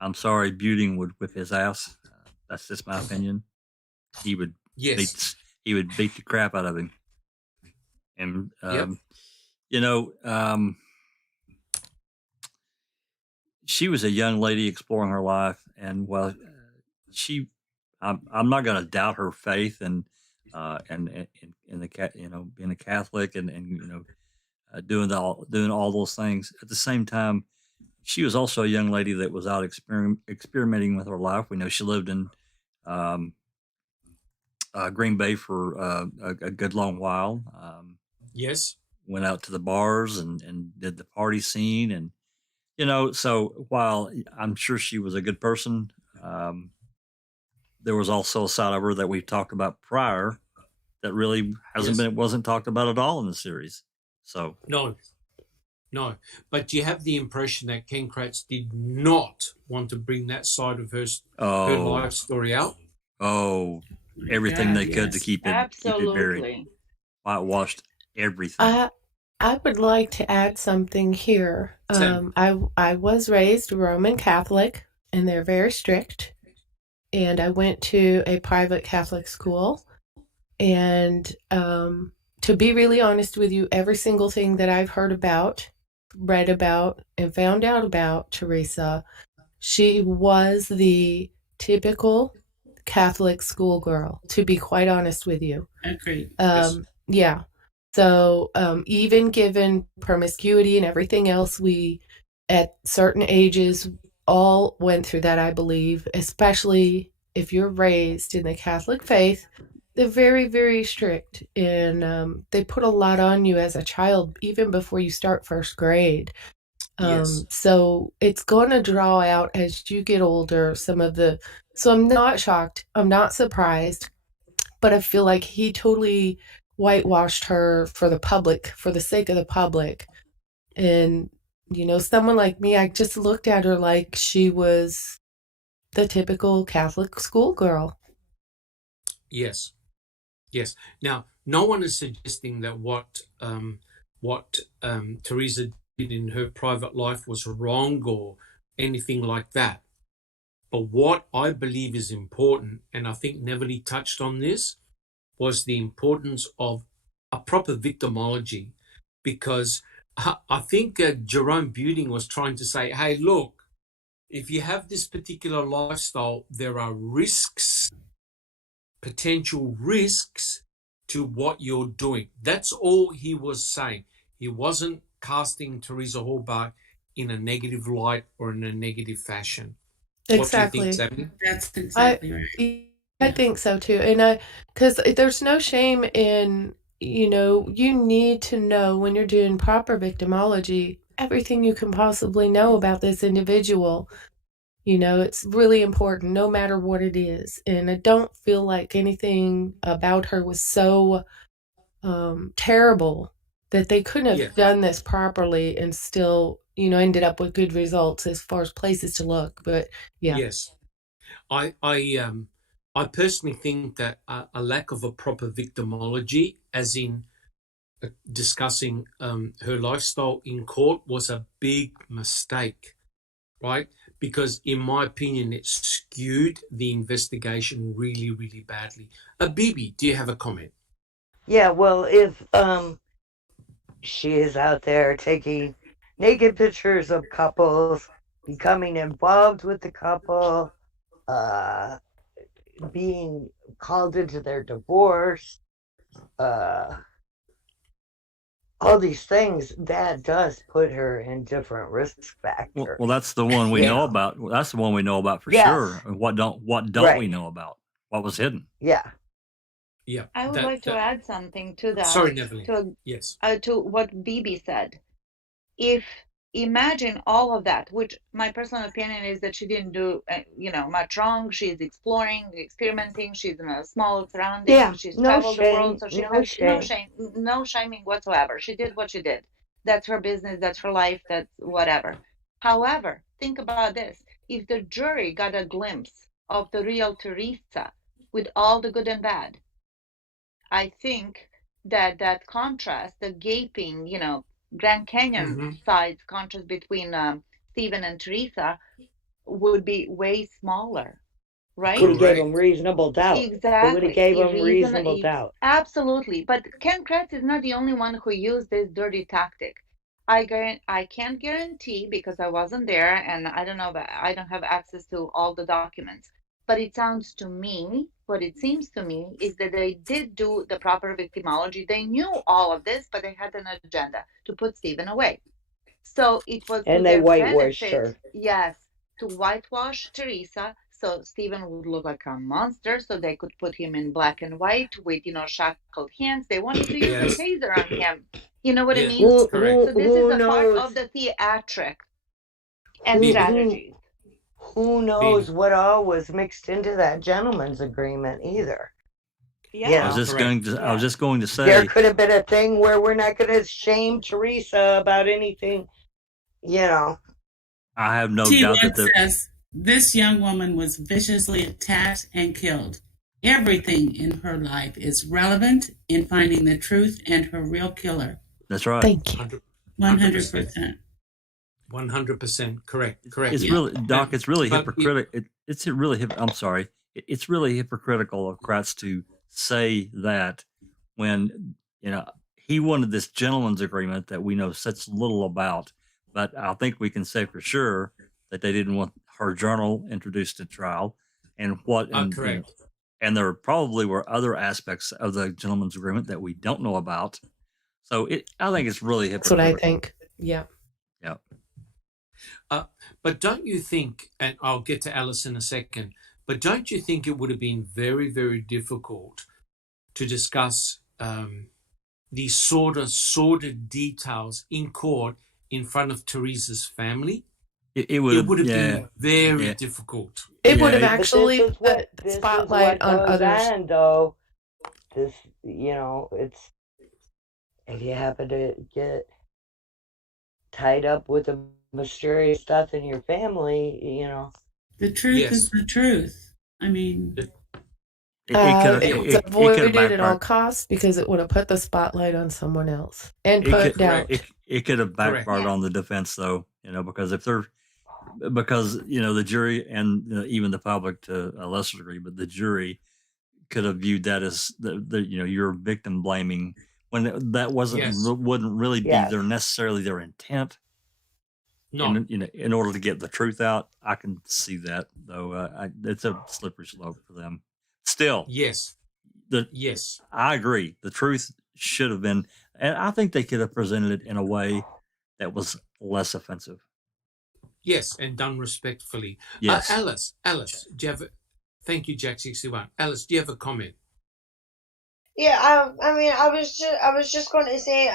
I'm sorry, Buting would whip his ass. That's just my opinion. He would beat the crap out of him. And she was a young lady exploring her life, and I'm not going to doubt her faith and in the being a Catholic and doing all those things. At the same time, she was also a young lady that was out experimenting with her life. We know she lived in Green Bay for a good long while. Yes. Went out to the bars and did the party scene. And, so while I'm sure she was a good person, there was also a side of her that we've talked about prior that really wasn't talked about at all in the series. So no. But do you have the impression that Ken Kratz did not want to bring that side of her life story out? Oh, everything they could to keep it buried. Whitewashed everything. I would like to add something here. I was raised Roman Catholic, and they're very strict. And I went to a private Catholic school. And to be really honest with you, every single thing that I've heard about, read about, and found out about Theresa, she was the typical Catholic schoolgirl, to be quite honest with you. Agreed. Yeah. So even given promiscuity and everything else, we, at certain ages, all went through that, I believe, especially if you're raised in the Catholic faith. They're very, very strict, and they put a lot on you as a child, even before you start first grade. So it's going to draw out as you get older some of the... So I'm not shocked. I'm not surprised. But I feel like he totally whitewashed her for the public, for the sake of the public. And, you know, someone like me, I just looked at her like she was the typical Catholic schoolgirl. Yes. Now, no one is suggesting that what Theresa did in her private life was wrong or anything like that. But what I believe is important, and I think Neverly touched on this, was the importance of a proper victimology. Because I think Jerome Buting was trying to say, hey, look, if you have this particular lifestyle, there are risks, potential risks to what you're doing. That's all he was saying. He wasn't casting Theresa Halbach in a negative light or in a negative fashion. Exactly. What do you think, Sammy? That's exactly right. I think so too. And because there's no shame in, you know, you need to know when you're doing proper victimology, everything you can possibly know about this individual. You know, it's really important, no matter what it is. And I don't feel like anything about her was so terrible that they couldn't have done this properly and still, you know, ended up with good results as far as places to look. But yeah. Yes. I personally think that a lack of a proper victimology, as in discussing her lifestyle in court, was a big mistake, right? Because in my opinion, it skewed the investigation really, really badly. Bibi, do you have a comment? Yeah, well, if she is out there taking naked pictures of couples, becoming involved with the couple, being called into their divorce, all these things, that does put her in different risk factors. Well, that's the one we know about. That's the one we know about for sure. What don't we know about? What was hidden? Yeah. I would like to add something to that. Sorry, Neverly. Yes. To what Bibi said. If imagine all of that, which my personal opinion is that she didn't do, much wrong. She's exploring, experimenting. She's in a small surrounding. Yeah, she's no traveled shame, the world, so she has no shaming whatsoever. She did what she did. That's her business. That's her life. That's whatever. However, think about this: if the jury got a glimpse of the real Theresa with all the good and bad, I think that contrast, the gaping, Grand Canyon size contrast between Stephen and Theresa would be way smaller, right? Would have gave them reasonable doubt. Exactly. It would have gave them reasonable doubt. Absolutely. But Ken Kratz is not the only one who used this dirty tactic. I can't guarantee, because I wasn't there and I don't know, but I don't have access to all the documents. But it sounds to me, what it seems to me, is that they did do the proper victimology. They knew all of this, but they had an agenda to put Stephen away. So it was and they whitewashed her. Yes, to whitewash Theresa, so Stephen would look like a monster, so they could put him in black and white with, shackled hands. They wanted to use a taser on him. You know what I mean? Correct. So this is a part of the theatric and strategies. who knows what all was mixed into that gentleman's agreement either. Yeah. I was just going to say there could have been a thing where we're not going to shame Theresa about anything, I have no T1 doubt that says this young woman was viciously attacked and killed. Everything in her life is relevant in finding the truth and her real killer. That's right. Thank you. 100%. 100% correct. It's really, Doc. It's really hypocritical. I'm sorry. It's really hypocritical of Kratz to say that when he wanted this gentleman's agreement that we know such little about. But I think we can say for sure that they didn't want her journal introduced at trial, correct. And there probably were other aspects of the gentleman's agreement that we don't know about. So I think it's really hypocritical. That's what I think. Yeah. Yeah. But don't you think, and I'll get to Alice in a second, but don't you think it would have been very, very difficult to discuss these sort of sordid details in court in front of Theresa's family? It would have been very difficult. It would have actually put the spotlight on others. Though this, it's if you happen to get tied up with the mysterious stuff in your family, the truth is the truth. I mean, it was avoided at all costs because it would have put the spotlight on someone else and put doubt. It could have backfired on the defense, though, because the jury and even the public to a lesser degree, but the jury could have viewed that as you're victim blaming when that wouldn't really be necessarily their intent. No. In order to get the truth out, I can see that, though. It's a slippery slope for them. Still, yes, I agree. The truth should have been, and I think they could have presented it in a way that was less offensive. Yes, and done respectfully. Yes. Alice, do you have? Thank you, Jack61. Alice, do you have a comment? Yeah, I was just going to say,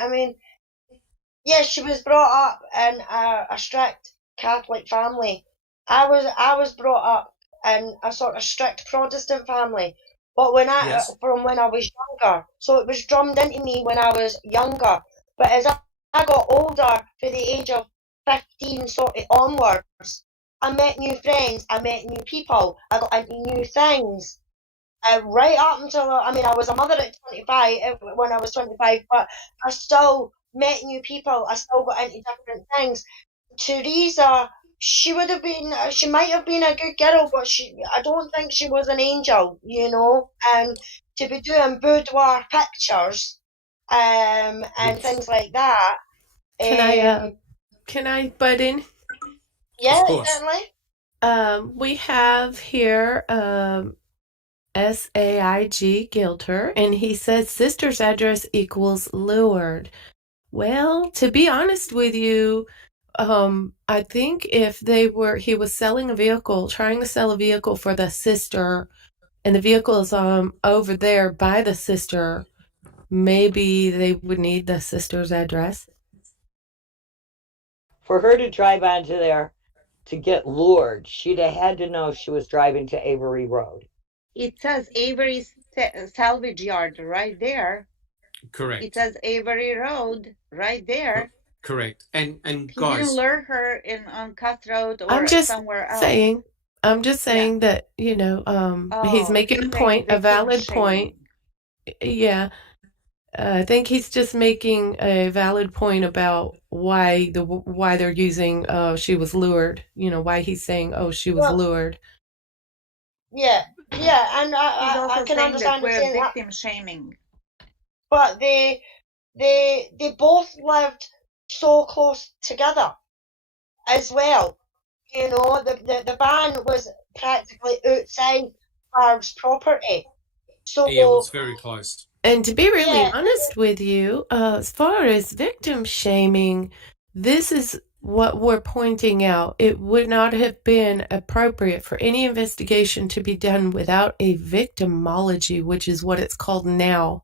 yes, she was brought up in a strict Catholic family. I was brought up in a sort of strict Protestant family. But from when I was younger, so it was drummed into me when I was younger. But as I got older, for the age of 15 sort of onwards, I met new friends, I met new people, I got into new things. Right up until, I was a mother at 25, when I was 25, but I still met new people, I still got into different things. Theresa, she might have been a good girl, but I don't think she was an angel, and to be doing boudoir pictures, and things like that. Can I butt in? Yeah, certainly. We have here, SAIG Gilter, and he says sister's address equals lured. Well, to be honest with you, I think if he was selling a vehicle, trying to sell a vehicle for the sister, and the vehicle is over there by the sister, maybe they would need the sister's address. For her to drive onto there to get lured, she'd have had to know she was driving to Avery Road. It says Avery salvage yard right there. Correct. It says Avery Road right there. Correct. And he guys, didn't lure her on Cutthroat or somewhere else. I'm just saying that he's making a valid point. Yeah, I think he's just making a valid point about why they're using she was lured. Why he's saying she was lured. Yeah, and I can understand that we're that. Victim shaming. But they both lived so close together as well. The van was practically outside Barb's property. So it was very close. And to be really honest with you, as far as victim shaming, this is what we're pointing out. It would not have been appropriate for any investigation to be done without a victimology, which is what it's called now.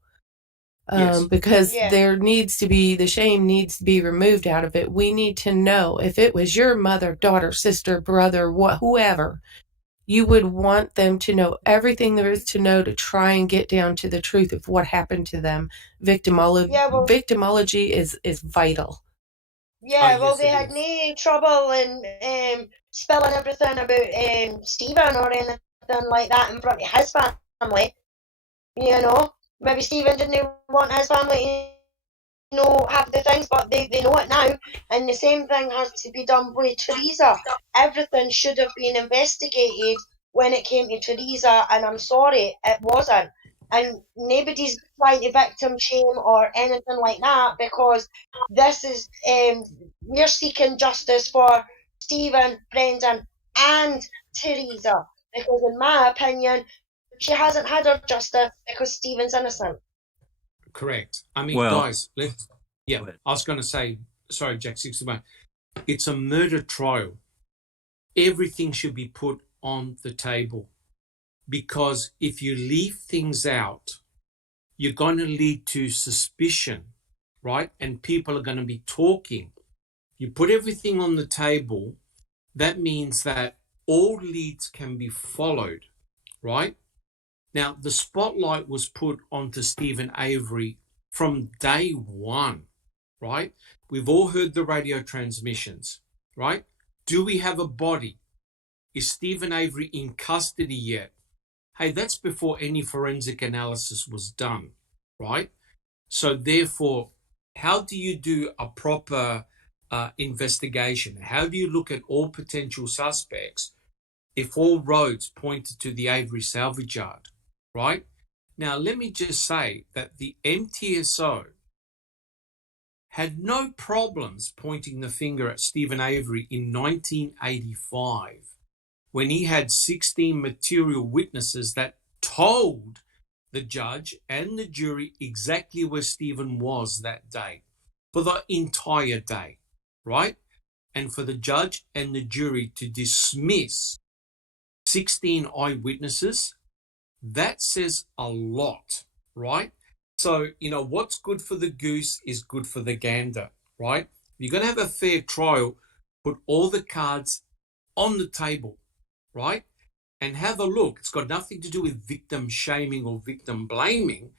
because there needs to be, the shame needs to be removed out of it. We need to know if it was your mother, daughter, sister, brother, whoever, you would want them to know everything there is to know to try and get down to the truth of what happened to them. Victimology is vital. Yeah, well, they had no trouble in spilling everything about Stephen or anything like that in front of his family. You know, maybe Stephen didn't want his family to know half the things, but they know it now. And the same thing has to be done with Theresa. Everything should have been investigated when it came to Theresa, and I'm sorry, it wasn't. And nobody's trying to victim shame or anything like that, because this is we're seeking justice for Stephen, Brendan, and Theresa, because in my opinion, she hasn't had her justice because Stephen's innocent. Correct. I mean, guys, I was going to say, sorry, Jack 61. It's a murder trial. Everything should be put on the table, because if you leave things out, you're going to lead to suspicion, right? And people are going to be talking. You put everything on the table, that means that all leads can be followed, right? Now, the spotlight was put onto Stephen Avery from day one, right? We've all heard the radio transmissions, right? Do we have a body? Is Stephen Avery in custody yet? Hey, that's before any forensic analysis was done, right? So therefore, how do you do a proper investigation? How do you look at all potential suspects if all roads pointed to the Avery salvage yard, right? Now, let me just say that the MTSO had no problems pointing the finger at Stephen Avery in 1985 when he had 16 material witnesses that told the judge and the jury exactly where Stephen was that day for the entire day, right? And for the judge and the jury to dismiss 16 eyewitnesses, that says a lot, right? So, what's good for the goose is good for the gander, right? You're going to have a fair trial, put all the cards on the table, right? And have a look. It's got nothing to do with victim shaming or victim blaming.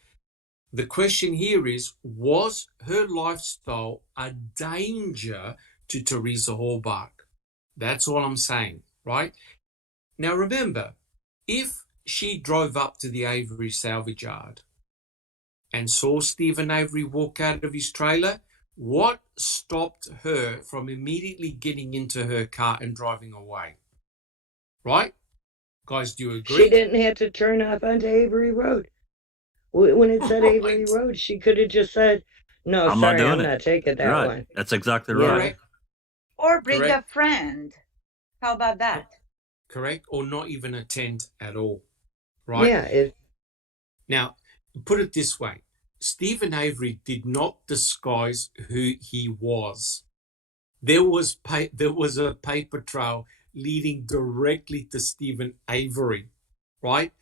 The question here is, was her lifestyle a danger to Theresa Halbach? That's all I'm saying, right? Now, remember, if she drove up to the Avery salvage yard and saw Stephen Avery walk out of his trailer, what stopped her from immediately getting into her car and driving away? Right? Guys, do you agree? She didn't have to turn off onto Avery Road. When it said Avery Road, she could have just said, no, I'm not taking that one. That's exactly right. Correct. Or bring a friend. How about that? Correct. Or not even attend at all. Right? Yeah. Now, put it this way. Stephen Avery did not disguise who he was. There was a paper trail leading directly to Stephen Avery, right?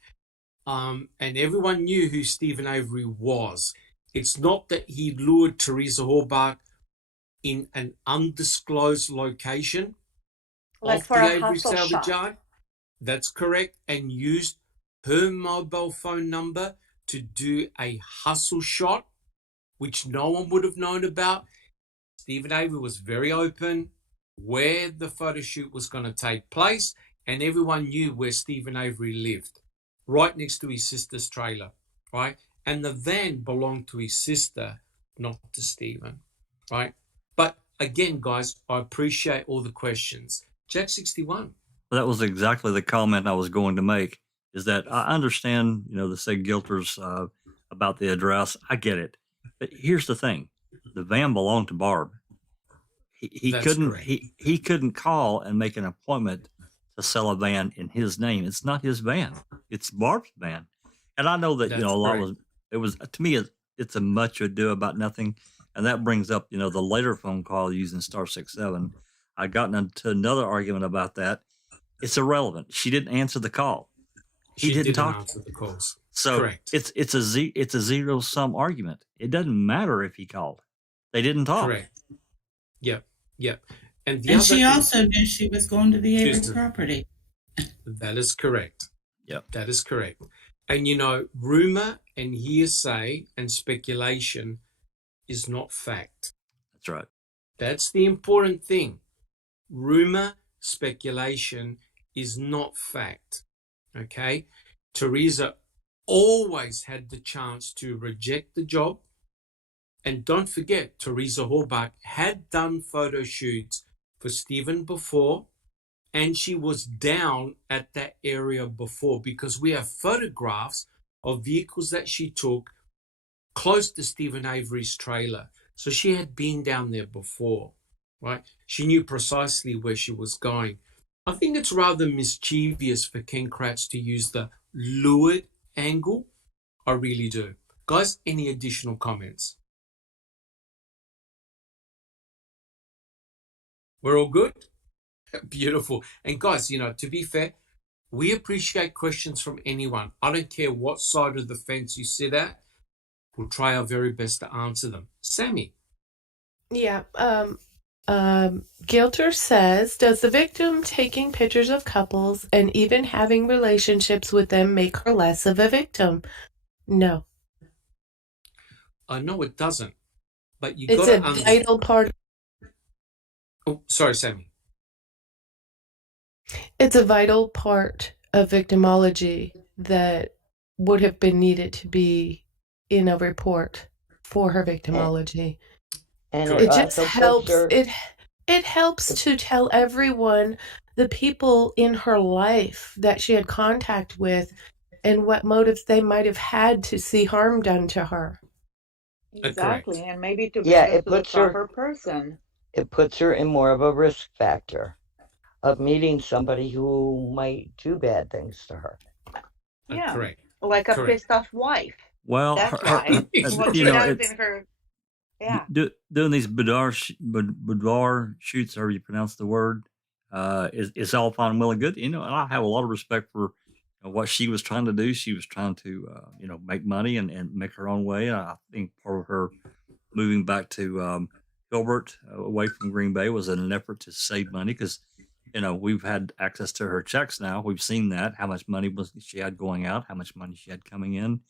And everyone knew who Stephen Avery was. It's not that he lured Theresa Halbach in an undisclosed location like off for the a Avery hustle salvage shop. yard. That's correct. And used her mobile phone number to do a hustle shot, which no one would have known about. Stephen Avery was very open where the photo shoot was going to take place, and everyone knew where Stephen Avery lived, right next to his sister's trailer, right? And the van belonged to his sister, not to Stephen, right? But again, guys, I appreciate all the questions. Jack 61. Well, that was exactly the comment I was going to make, is that I understand, the sig guilters about the address. I get it. But here's the thing. The van belonged to Barb. He couldn't call and make an appointment to sell a van in his name. It's not his van. It's Barb's van. And I know that, a lot was to me, it's a much ado about nothing. And that brings up, the later phone call using *67. I got into another argument about that. It's irrelevant. She didn't answer the call. She didn't answer the calls. So correct. It's a zero sum argument. it doesn't matter if he called. They didn't talk. Correct. Yep. And she also knew she was going to the Avery property. That is correct. Yep. That is correct. And rumor and hearsay and speculation is not fact. That's right. That's the important thing. Rumor, speculation is not fact. Okay? Theresa always had the chance to reject the job. And don't forget, Theresa Halbach had done photo shoots for Stephen before, and she was down at that area before, because we have photographs of vehicles that she took close to Stephen Avery's trailer. So she had been down there before, right? She knew precisely where she was going. I think it's rather mischievous for Ken Kratz to use the lured angle. I really do. Guys, any additional comments? We're all good? Beautiful. And guys, to be fair, we appreciate questions from anyone. I don't care what side of the fence you sit at. We'll try our very best to answer them. Sammy. Yeah. Gilter says, does the victim taking pictures of couples and even having relationships with them make her less of a victim? No. No, it doesn't. But it's a vital part. Oh, sorry, Sammy. It's a vital part of victimology that would have been needed to be in a report for her victimology. And it just helps. It helps to tell everyone the people in her life that she had contact with and what motives they might have had to see harm done to her. Exactly, and maybe to bring it to the proper person. It puts her in more of a risk factor of meeting somebody who might do bad things to her. Yeah, correct. Like a pissed off wife. Well, that's right. What she does in her. Yeah. Doing these boudoir shoots, however you pronounce the word, is all fine and well and good. And I have a lot of respect for what she was trying to do. She was trying to, make money and make her own way. I think part of her moving back to Gilbert, away from Green Bay, was in an effort to save money because, we've had access to her checks now. We've seen that, how much money she had going out, how much money she had coming in.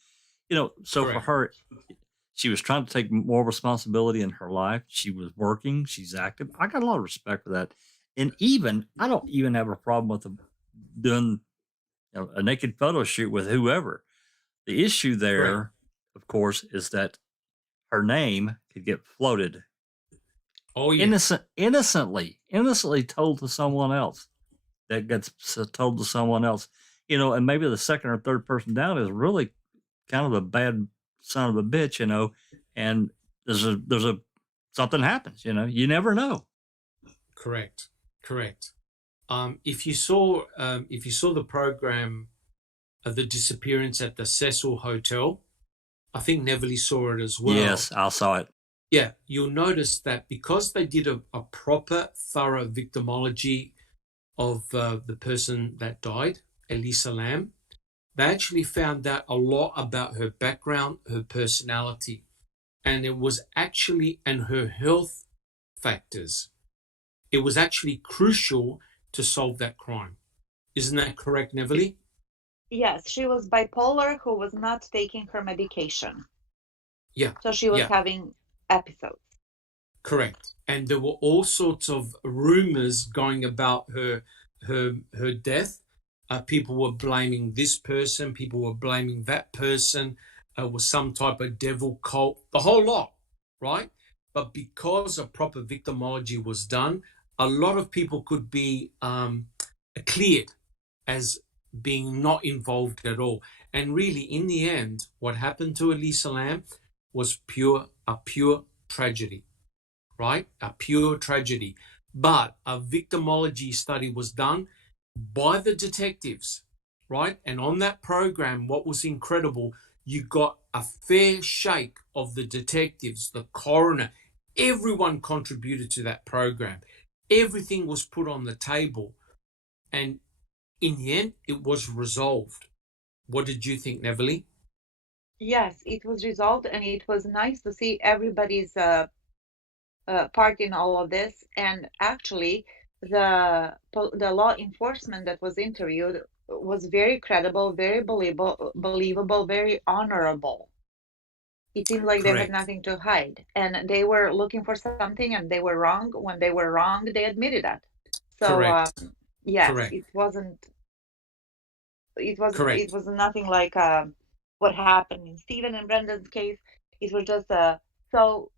So Correct. For her, she was trying to take more responsibility in her life. She was working. She's active. I got a lot of respect for that. And I don't even have a problem with doing a naked photo shoot with whoever. The issue there, Right. of course, is that her name could get floated. Oh, yeah. Innocently told to someone else. That gets told to someone else. And maybe the second or third person down is really kind of a bad son of a bitch, and there's a something happens, you never know. Correct. If you saw the program of the disappearance at the Cecil Hotel, I think Neverly saw it as well. Yes, I saw it. Yeah, you'll notice that because they did a proper, thorough victimology of the person that died, Elisa Lam, they actually found out a lot about her background, her personality, and her health factors. It was actually crucial to solve that crime. Isn't that correct, Neverly? Yes, she was bipolar who was not taking her medication. Yeah. So she was having episodes. Correct. And there were all sorts of rumors going about her death. People were blaming this person. People were blaming that person. Was some type of devil cult. The whole lot, right? But because a proper victimology was done, a lot of people could be cleared as being not involved at all. And really, in the end, what happened to Elisa Lam was a pure tragedy, right? A pure tragedy. But a victimology study was done by the detectives, right? And on that program, what was incredible, you got a fair shake of the detectives, the coroner, everyone contributed to that program. Everything was put on the table. And in the end, it was resolved. What did you think, Neverly? Yes, it was resolved, and it was nice to see everybody's part in all of this. And actually, the law enforcement that was interviewed was very credible, very believable, very honorable. It seemed like they had nothing to hide, and they were looking for something, and they were wrong. When they were wrong, they admitted that. So yes, it wasn't. It was nothing like what happened in Stephen and Brendan's case. It was just so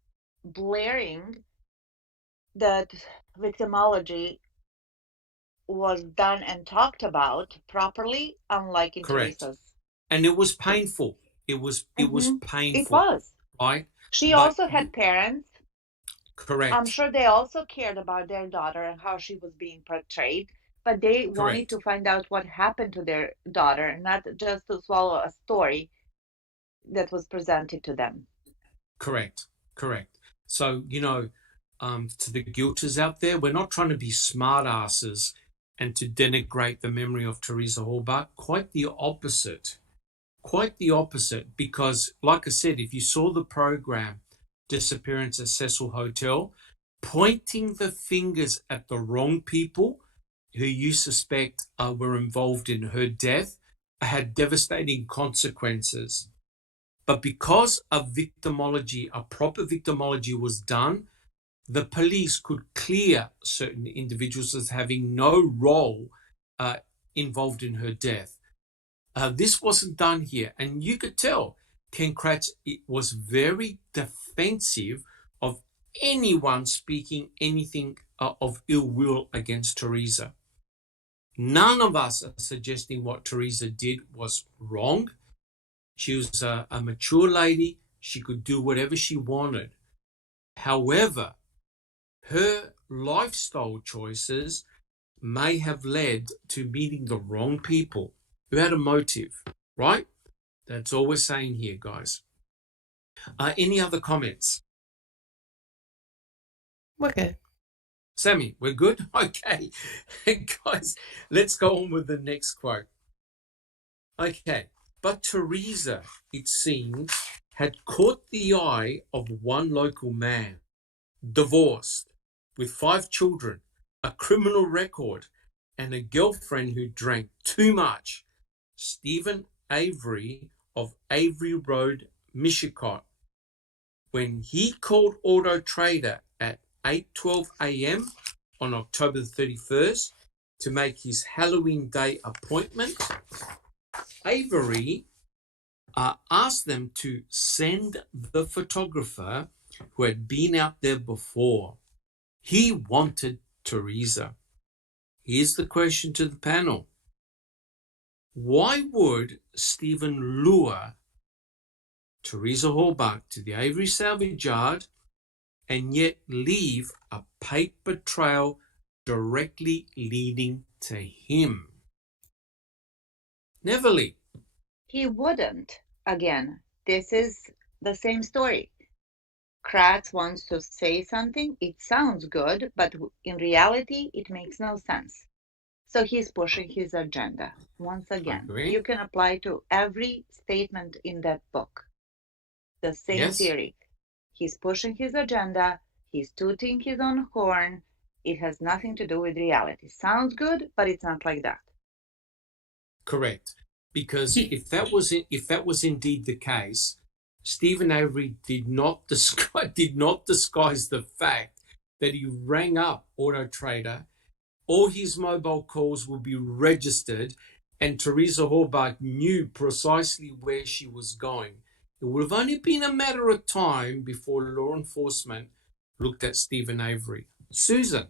blaring that victimology was done and talked about properly, unlike in Theresa's. And it was painful. It was painful. It was. Right? She also had parents. Correct. I'm sure they also cared about their daughter and how she was being portrayed, but they wanted to find out what happened to their daughter, not just to swallow a story that was presented to them. Correct. So, to the guilters out there, we're not trying to be smart asses and to denigrate the memory of Theresa Halbach. Quite the opposite. Because, like I said, if you saw the program Disappearance at Cecil Hotel, pointing the fingers at the wrong people who you suspect were involved in her death had devastating consequences. But because a proper victimology was done, the police could clear certain individuals as having no role involved in her death. This wasn't done here. And you could tell Ken Kratz was very defensive of anyone speaking anything of ill will against Theresa. None of us are suggesting what Theresa did was wrong. She was a mature lady. She could do whatever she wanted. However, her lifestyle choices may have led to meeting the wrong people who had a motive, right? That's all we're saying here, guys. Any other comments? We're good. Sammy, we're good? Okay. Guys, let's go on with the next quote. Okay. But Theresa, it seems, had caught the eye of one local man, divorced, with 5 children, a criminal record, and a girlfriend who drank too much, Stephen Avery of Avery Road, Michigan. When he called Auto Trader at 8:12 a.m. on October 31st to make his Halloween Day appointment, Avery asked them to send the photographer who had been out there before. He wanted Theresa. Here's the question to the panel. Why would Stephen lure Theresa Halbach to the Avery salvage yard and yet leave a paper trail directly leading to him? Neverly. He wouldn't. Again, this is the same story. Kratz wants to say something. It sounds good, but in reality, it makes no sense. So he's pushing his agenda. Once again, you can apply to every statement in that book. The same theory. He's pushing his agenda. He's tooting his own horn. It has nothing to do with reality. Sounds good, but it's not like that. Correct. Because if that was indeed the case, Stephen Avery did not disguise the fact that he rang up Auto Trader. All his mobile calls will be registered, and Theresa Halbach knew precisely where she was going. It would have only been a matter of time before law enforcement looked at Stephen Avery. Susan.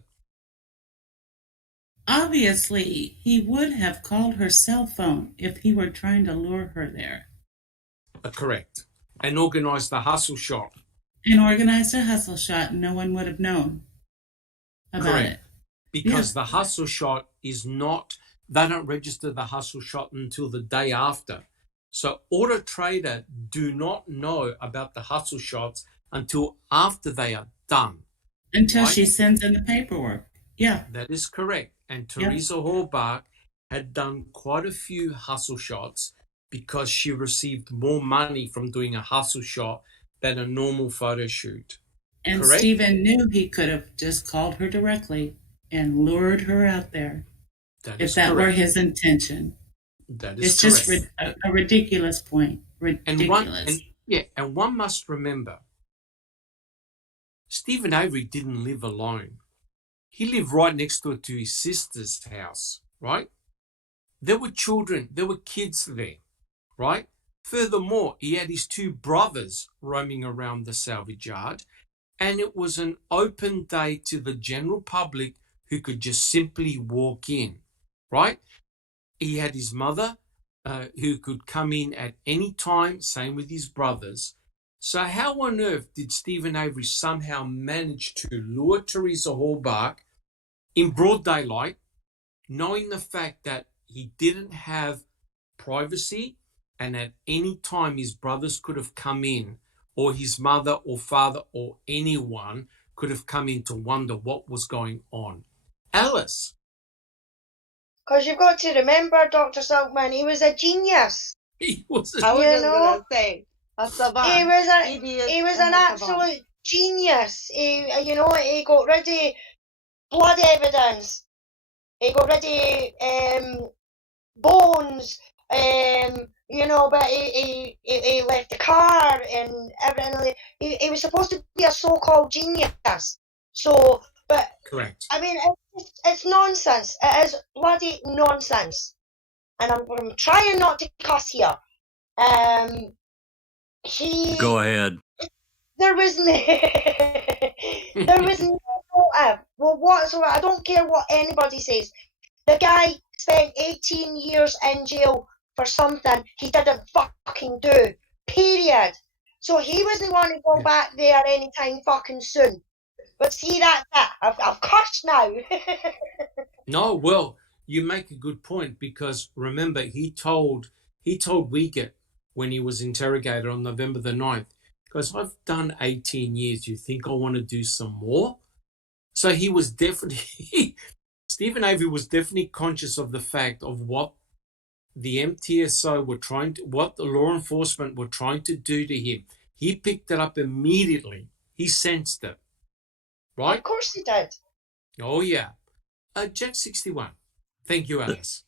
Obviously, he would have called her cell phone if he were trying to lure her there. Correct. And organized the hustle shot. And organized a hustle shot, no one would have known about it. Because the hustle shot is not, they don't register the hustle shot until the day after. So Auto Trader do not know about the hustle shots until after they are done. Until she sends in the paperwork. Yeah. That is correct. And Theresa Halbach had done quite a few hustle shots because she received more money from doing a hustle shot than a normal photo shoot. And correct? Stephen knew he could have just called her directly and lured her out there if that were his intention. That is it's correct. just a ridiculous point. Ridiculous. And one must remember, Stephen Avery didn't live alone. He lived right next door to his sister's house, right? There were children, there were kids there, right? Furthermore, he had his two brothers roaming around the salvage yard, and it was an open day to the general public who could just simply walk in, right? He had his mother who could come in at any time, same with his brothers. So how on earth did Stephen Avery somehow manage to lure Theresa Halbach in broad daylight, knowing the fact that he didn't have privacy and at any time his brothers could have come in, or his mother or father or anyone could have come in to wonder what was going on? Alice? Because you've got to remember, Dr. Silkman, he was a genius. He was I was just going to say, a savant. He was an absolute genius. He got rid of blood evidence. He got rid of bones. But he left the car and everything. He was supposed to be a so-called genius. So, but correct. I mean, it's nonsense. It is bloody nonsense. And I'm trying not to cuss here. Go ahead. There was no motive. Well, whatsoever. I don't care what anybody says. The guy spent 18 years in jail for something he didn't fucking do. Period. So he wasn't going to go back there anytime fucking soon. But see, that's it. I've cursed now. No, well, you make a good point, because remember, he told Wiegert when he was interrogated on November the 9th, because I've done 18 years. You think I want to do some more? So he was definitely, Stephen Avery was definitely conscious of the fact of what the MTSO were what the law enforcement were trying to do to him. He picked it up immediately. He sensed it. Right? Of course he did. Oh, yeah. Jack 61. Thank you, Alice.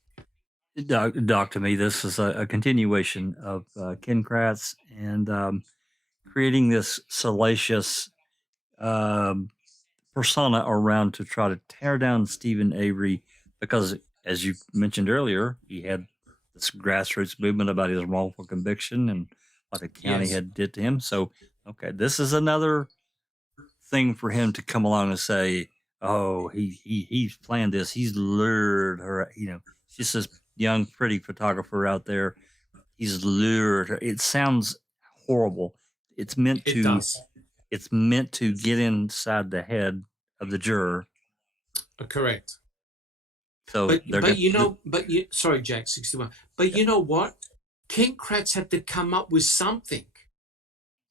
Doc, to me, this is a continuation of Ken Kratz and creating this salacious persona around to try to tear down Stephen Avery, because, as you mentioned earlier, he had this grassroots movement about his wrongful conviction and what the county had did to him. So, okay, this is another thing for him to come along and say, oh, he's planned this. He's lured her. She's this young, pretty photographer out there. He's lured her. It sounds horrible. It's meant to get inside the head of the juror. Correct. So, sorry, Jack 61. But you know what? Ken Kratz had to come up with something.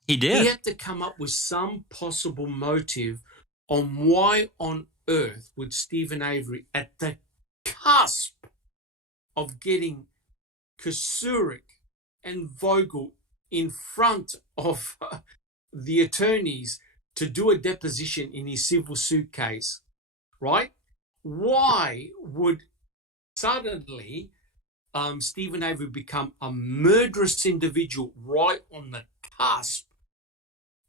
He did. He had to come up with some possible motive on why on earth would Stephen Avery, at the cusp of getting Kasurik and Vogel in front of the attorneys to do a deposition in his civil suit case, right? Why would suddenly Stephen Avery become a murderous individual right on the cusp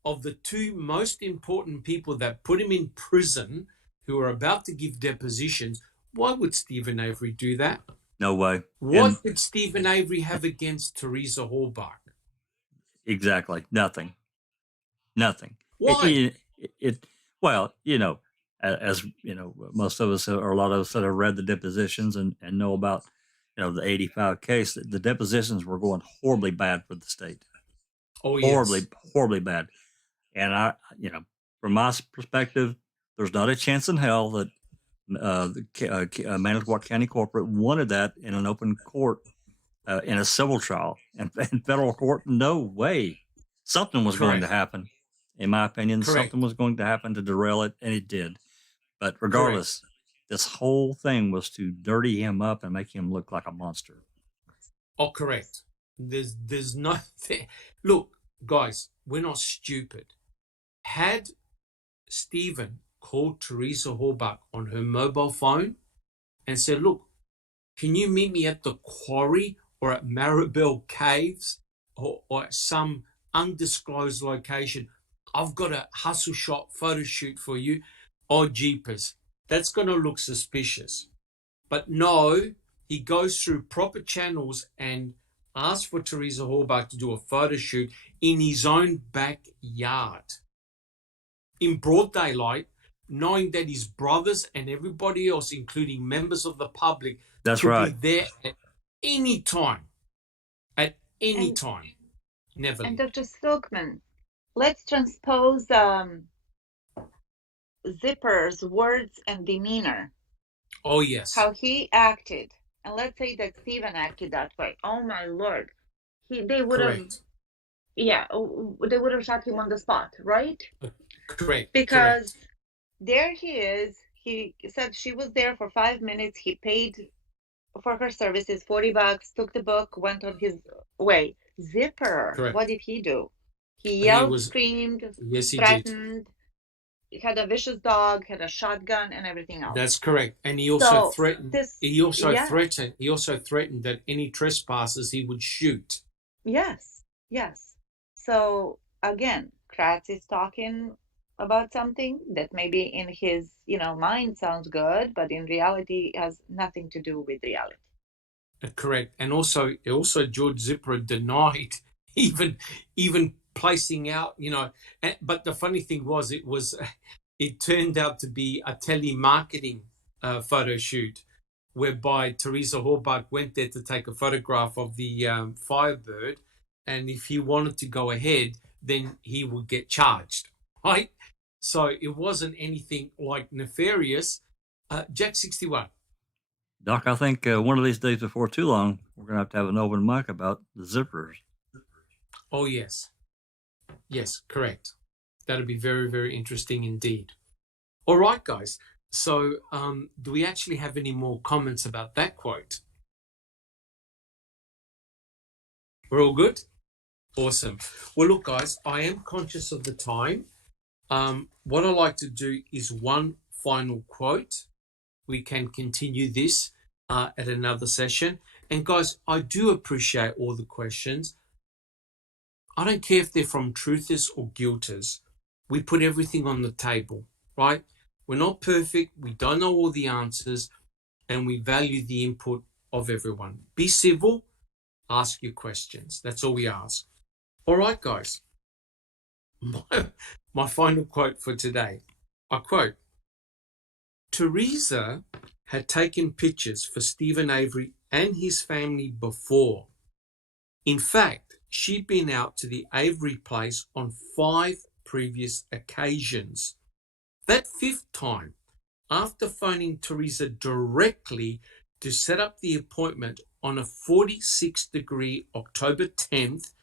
of the two most important people that put him in prison, who are about to give depositions? Why would Stephen Avery do that? No way. What did Stephen Avery have against Theresa Halbach? Exactly. Nothing. Why? As most of us, or a lot of us that have read the depositions and know about, the 85 case, the depositions were going horribly bad for the state. Oh, yes. Horribly bad. And from my perspective, there's not a chance in hell that the Manitowoc County Corporate wanted that in an open court in a civil trial. And in federal court, no way. Something was going to happen. In my opinion, something was going to happen to derail it, and it did. But regardless, this whole thing was to dirty him up and make him look like a monster. Oh, correct. There's no look, guys, we're not stupid. Had Stephen called Theresa Halbach on her mobile phone and said, look, can you meet me at the quarry or at Maribel Caves or at some undisclosed location? I've got a hustle shot photo shoot for you. Oh, jeepers. That's going to look suspicious. But no, he goes through proper channels and asks for Theresa Halbach to do a photo shoot in his own backyard in broad daylight, knowing that his brothers and everybody else, including members of the public, That's could right. be there at any time. At any And- time. Never. And Dr. Silkman, let's transpose Zipper's words and demeanor, Oh, yes. how he acted. And let's say that Stephen acted that way. Oh my Lord. They would have, Correct. yeah, they would have shot him on the spot, right? Correct. Because Correct. there he is. He said she was there for 5 minutes. He paid for her services, $40, took the book, went on his way. Zipper, Correct. what did he do? He He yelled, was- screamed, Yes, he did. threatened, had a vicious dog, had a shotgun, and everything else. That's correct. And he also So, threatened. this- He also yeah. threatened. He also threatened that any trespassers he would shoot. Yes, yes. So again, Kratz is talking about something that maybe in his, mind sounds good, but in reality has nothing to do with reality. Correct. And also George Zipper denied even placing out, but the funny thing was it turned out to be a telemarketing photo shoot whereby Theresa Halbach went there to take a photograph of the Firebird, and if he wanted to go ahead, then he would get charged, right? So it wasn't anything like nefarious. Jack 61. Doc, I think one of these days before too long, we're going to have an open mic about the zippers. Oh, yes. Yes, correct. That'll be very, very interesting indeed. All right, guys. So do we actually have any more comments about that quote? We're all good? Awesome. Well, look, guys, I am conscious of the time. What I like to do is one final quote. We can continue this at another session. And guys, I do appreciate all the questions. I don't care if they're from truthers or guilters. We put everything on the table, right? We're not perfect. We don't know all the answers, and we value the input of everyone. Be civil. Ask your questions. That's all we ask. All right, guys. My final quote for today. I quote, Theresa had taken pictures for Stephen Avery and his family before. In fact, she'd been out to the Avery place on 5 previous occasions. That 5th time, after phoning Theresa directly to set up the appointment on a 46-degree October 10th,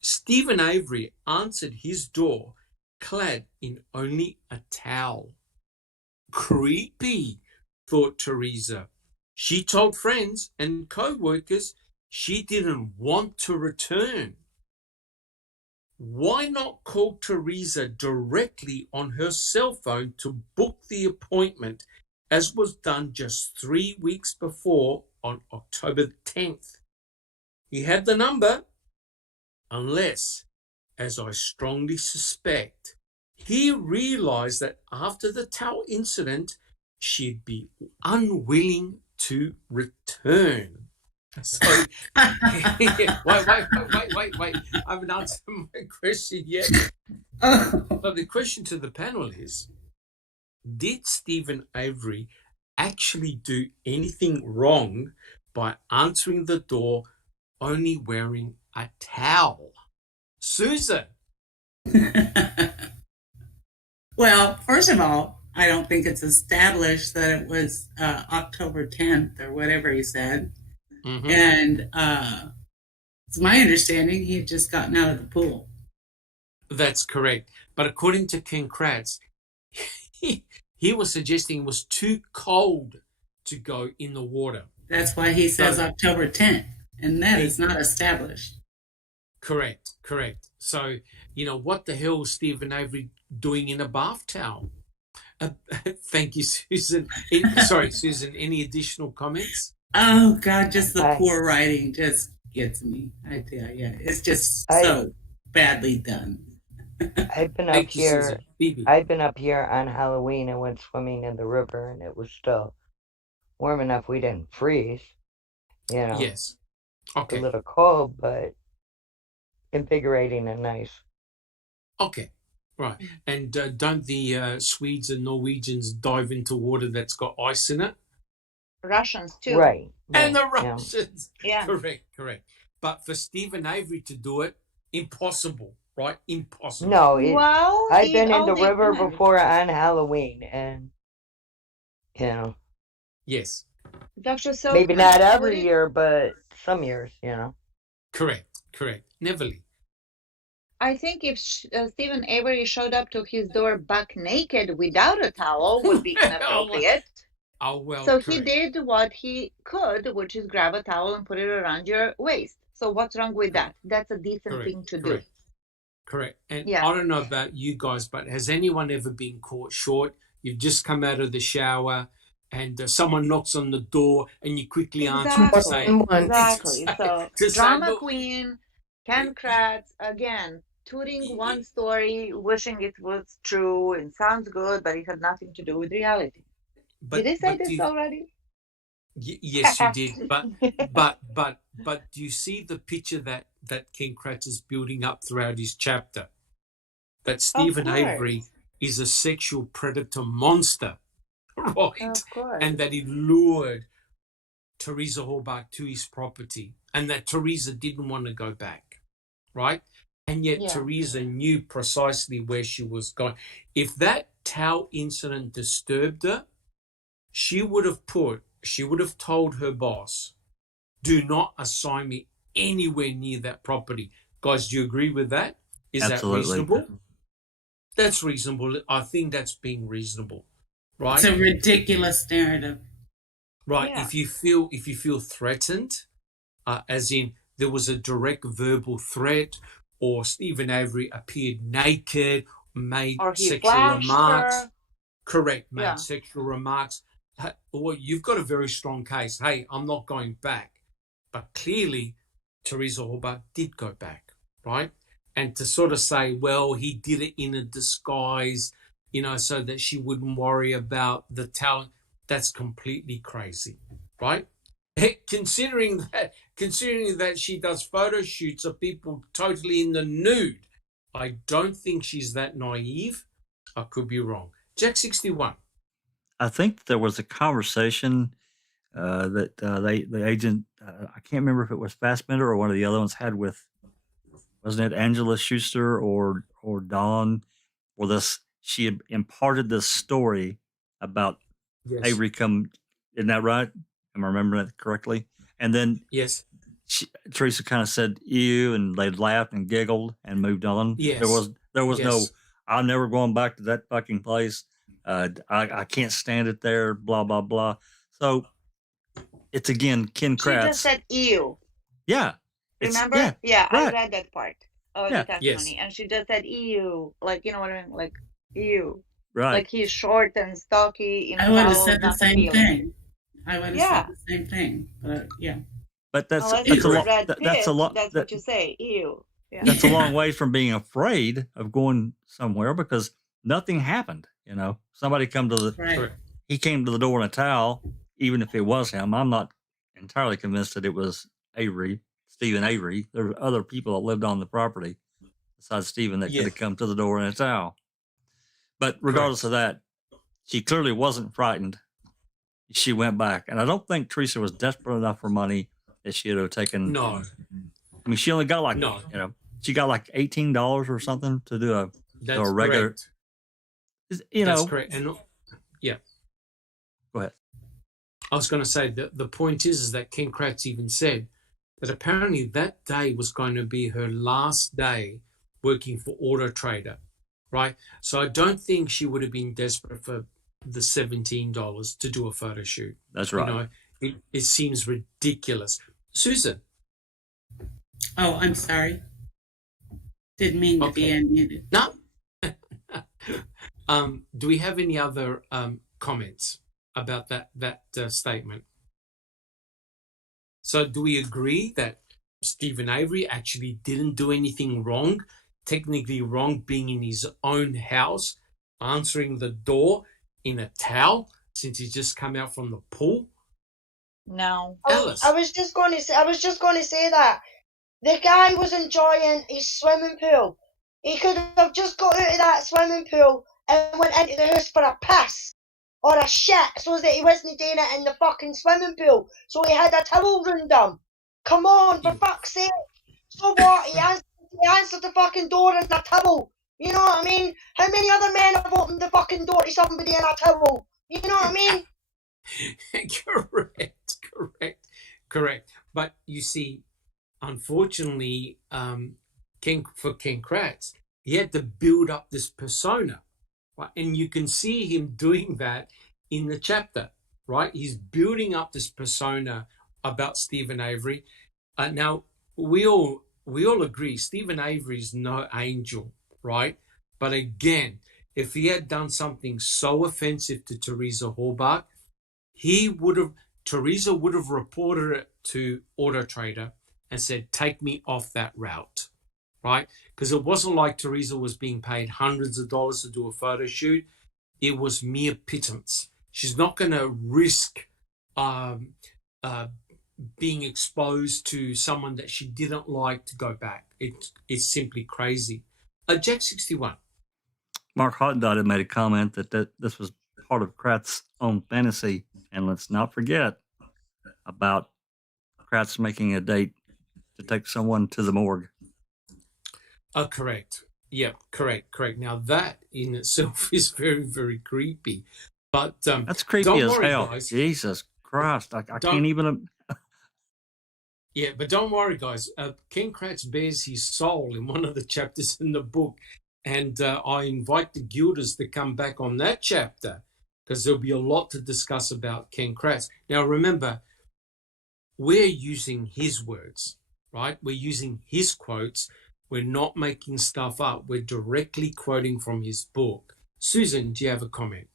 Stephen Avery answered his door clad in only a towel. Creepy, thought Theresa. She told friends and co-workers she didn't want to return. Why not call Theresa directly on her cell phone to book the appointment, as was done just 3 weeks before on October 10th? He had the number, unless, as I strongly suspect, he realized that after the towel incident, she'd be unwilling to return. So, wait. I haven't answered my question yet. But the question to the panel is, did Stephen Avery actually do anything wrong by answering the door only wearing a towel? Susan? Well, first of all, I don't think it's established that it was October 10th or whatever he said. Mm-hmm. And it's my understanding he had just gotten out of the pool. That's correct. But according to Ken Kratz, he was suggesting it was too cold to go in the water. That's why he says October 10th And that is not established. Correct. So, what the hell is Stephen Avery doing in a bath towel? Thank you, Susan. Sorry, Susan, any additional comments? Oh, God, just the poor writing just gets me. I tell you, it's just so badly done. I've been up here. I've been up here on Halloween and went swimming in the river, and it was still warm enough we didn't freeze. Yes. Okay. A little cold, but invigorating and nice. Okay. Right. And don't the Swedes and Norwegians dive into water that's got ice in it? Russians too. Right. And the Russians. Yeah. Correct. But for Stephen Avery to do it, impossible. Right? Impossible. No, I've been in the river before on Halloween, and Yes. Dr. Silkman, maybe not every year, but some years, Correct. Neverly. I think if Stephen Avery showed up to his door buck naked without a towel would be inappropriate. So he did what he could, which is grab a towel and put it around your waist. So what's wrong with that? That's a decent thing to do. Correct. And I don't know about you guys, but has anyone ever been caught short? You've just come out of the shower and someone knocks on the door and you quickly answer and say... Exactly. So drama queen, Ken Kratz, again, tooting one story, wishing it was true and sounds good, but it had nothing to do with reality. Did I say this already? Yes, you did. But do you see the picture that Ken Kratz is building up throughout his chapter? That Stephen Avery is a sexual predator monster, right? Of course. And that he lured Theresa Halbach to his property, and that Theresa didn't want to go back, right? And yet Theresa knew precisely where she was going. If that towel incident disturbed her, she would have told her boss, do not assign me anywhere near that property. Guys, do you agree with that? Is Absolutely. that reasonable? That's reasonable. I think that's being reasonable, right? It's a ridiculous narrative. Right. Yeah. If you feel threatened, as in there was a direct verbal threat, or Stephen Avery appeared naked, made sexual remarks. Correct, made sexual remarks. Well, you've got a very strong case. Hey, I'm not going back. But clearly, Theresa Halbach did go back, right? And to sort of say, well, he did it in a disguise, so that she wouldn't worry about the talent, that's completely crazy, right? Considering that she does photo shoots of people totally in the nude, I don't think she's that naive. I could be wrong. Jack 61. I think there was a conversation that the agent, I can't remember if it was Fassbender or one of the other ones, had with, wasn't it Angela Schuster or Dawn, where she had imparted this story about Avery isn't that right? Am I remembering that correctly? And then Theresa kind of said ew, and they laughed and giggled and moved on. Yes. There was no, I'm never going back to that fucking place. I can't stand it there, blah, blah, blah. So it's again Ken Kratz. She just said ew. Yeah. Remember? Yeah, right. I read that part of the testimony. Yes. And she just said ew. Like, you know what I mean? Like, ew. Right. Like he's short and stocky. I would have said the same thing. But But that's a lot. That's what you say. Ew. Yeah. That's a long way from being afraid of going somewhere, because nothing happened. Somebody he came to the door in a towel, even if it was him. I'm not entirely convinced that it was Stephen Avery. There were other people that lived on the property besides Stephen that could have come to the door in a towel. But regardless of that, she clearly wasn't frightened. She went back. And I don't think Theresa was desperate enough for money that she would have taken. No. I mean, she only got she got like $18 or something to do a regular. Correct. That's correct. And go ahead. I was going to say that the point is that Ken Kratz even said that apparently that day was going to be her last day working for Auto Trader, right? So I don't think she would have been desperate for the $17 to do a photo shoot. That's right. It seems ridiculous. Susan, Oh, I'm sorry. Didn't mean to be unmuted. No. Do we have any other comments about that statement? So do we agree that Stephen Avery actually didn't do anything wrong, technically wrong, being in his own house, answering the door in a towel since he just come out from the pool? No. Alice. I was just going to say that the guy was enjoying his swimming pool. He could have just got out of that swimming pool and went into the house for a piss or a shit, so that he wasn't doing it in the fucking swimming pool. So he had a towel round him. Come on, for fuck's sake. So what? He answered the fucking door in a towel. You know what I mean? How many other men have opened the fucking door to somebody in a towel? You know what I mean? Correct. But you see, unfortunately, for Ken Kratz, he had to build up this persona, right? And you can see him doing that in the chapter, right? He's building up this persona about Stephen Avery. Now, we all agree Stephen Avery is no angel, right? But again, if he had done something so offensive to Theresa Halbach, Theresa would have reported it to Auto Trader and said, take me off that route, right? Because it wasn't like Theresa was being paid hundreds of dollars to do a photo shoot. It was mere pittance. She's not going to risk being exposed to someone that she didn't like to go back. It's simply crazy. Jack 61. Mark Hotdot had made a comment that this was part of Kratz's own fantasy. And let's not forget about Kratz making a date to take someone to the morgue. Correct. Yeah, correct. Now that in itself is very, very creepy. But that's creepy as hell. Guys. Jesus Christ. I can't even... Yeah, but don't worry, guys. Ken Kratz bears his soul in one of the chapters in the book. And I invite the Guilders to come back on that chapter, because there'll be a lot to discuss about Ken Kratz. Now, remember, we're using his words, right? We're using his quotes. We're not making stuff up. We're directly quoting from his book. Susan, do you have a comment?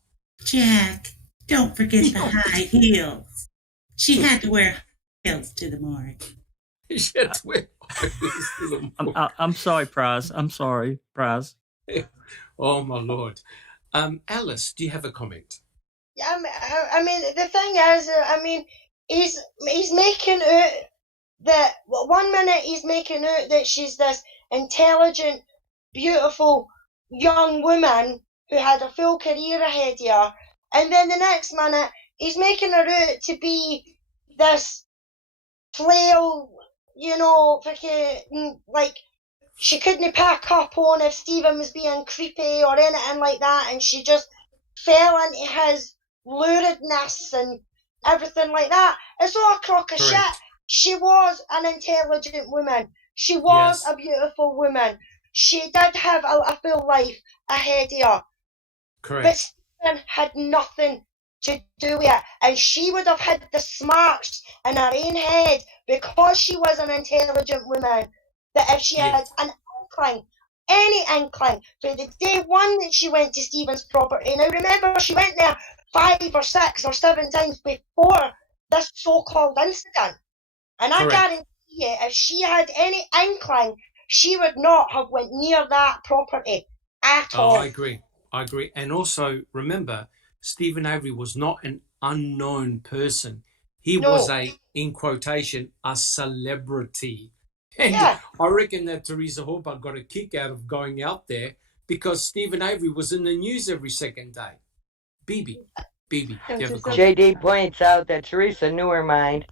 Jack, don't forget the high heels. She had to wear heels to the morgue. She had to wear high heels to the morgue. I'm sorry, Prize. I'm sorry, Prize. Oh, my Lord. Alice, do you have a comment? Yeah, I mean, the thing is, he's making out that, well, 1 minute he's making out that she's this intelligent, beautiful young woman who had a full career ahead of her, and then the next minute he's making her out to be this flail, fucking, like, she couldn't pack up on if Stephen was being creepy or anything like that, and she just fell into his luridness and everything like that. It's all a crock of shit. She was an intelligent woman. She was a beautiful woman. She did have a full life ahead of her. Correct. But Stephen had nothing to do with it. And she would have had the smarts in her own head, because she was an intelligent woman, that if she had an inkling, any inkling, for the day one that she went to Stephen's property, now remember, she went there 5 or 6 or 7 times before this so-called incident. And I guarantee you, if she had any inkling, she would not have went near that property at all. I agree. And also, remember, Stephen Avery was not an unknown person. He was in quotation, a celebrity. And I reckon that Theresa Halbach got a kick out of going out there because Stephen Avery was in the news every second day. BB, do you have a comment? JD points out that Theresa knew her mind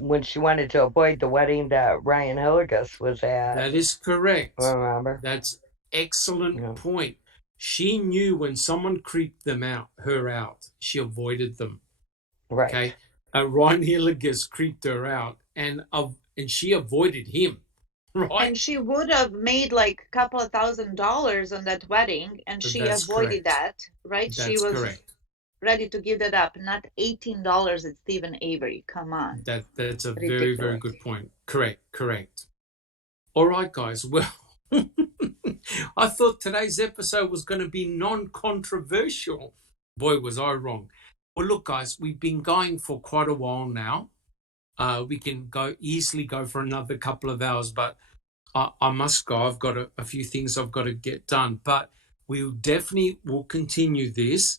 when she wanted to avoid the wedding that Ryan Hilligus was at. That is correct. Remember? That's excellent point. She knew when someone creeped her out, she avoided them. Right. Okay. Ryan Hilligus creeped her out, and she avoided him. Right. And she would have made like a couple of $1,000s on that wedding, and she avoided that. Right. That's correct. ready to give that up. Not $18 at Stephen Avery. Come on. That's a Ridiculous. very, very good point. Correct. All right, guys. Well, I thought today's episode was going to be non-controversial. Boy, was I wrong. Well, look, guys, we've been going for quite a while now. We can easily go for another couple of hours, but I must go. I've got a few things I've got to get done. But we definitely will continue this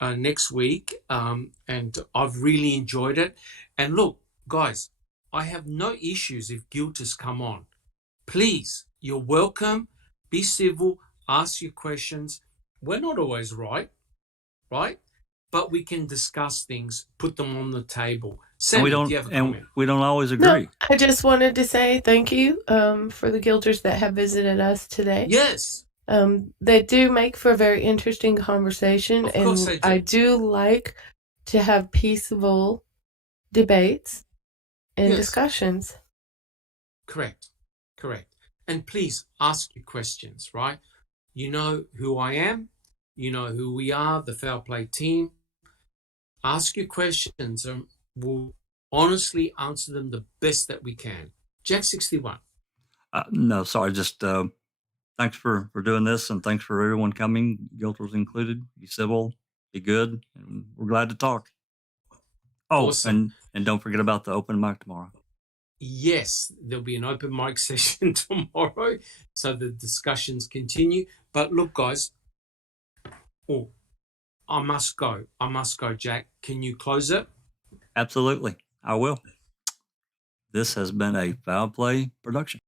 next week, and I've really enjoyed it. And look, guys, I have no issues if guilt has come on. Please, you're welcome. Be civil. Ask your questions. We're not always right? But we can discuss things, put them on the table. Sammy, do you have a comment? We don't always agree. No, I just wanted to say thank you for the guilters that have visited us today. Yes. They do make for a very interesting conversation. Of course and they do. I do like to have peaceful debates and discussions. Correct. And please ask your questions, right? You know who I am. You know who we are, the Foul Play team. Ask your questions and we'll honestly answer them the best that we can. Jack 61. No, sorry, just thanks for doing this, and thanks for everyone coming, guilters included. Be civil, be good, and we're glad to talk. Oh, awesome. and don't forget about the open mic tomorrow. Yes, there'll be an open mic session tomorrow, so the discussions continue. But look, guys, I must go, Jack. Can you close it? Absolutely, I will. This has been a Foul Play production.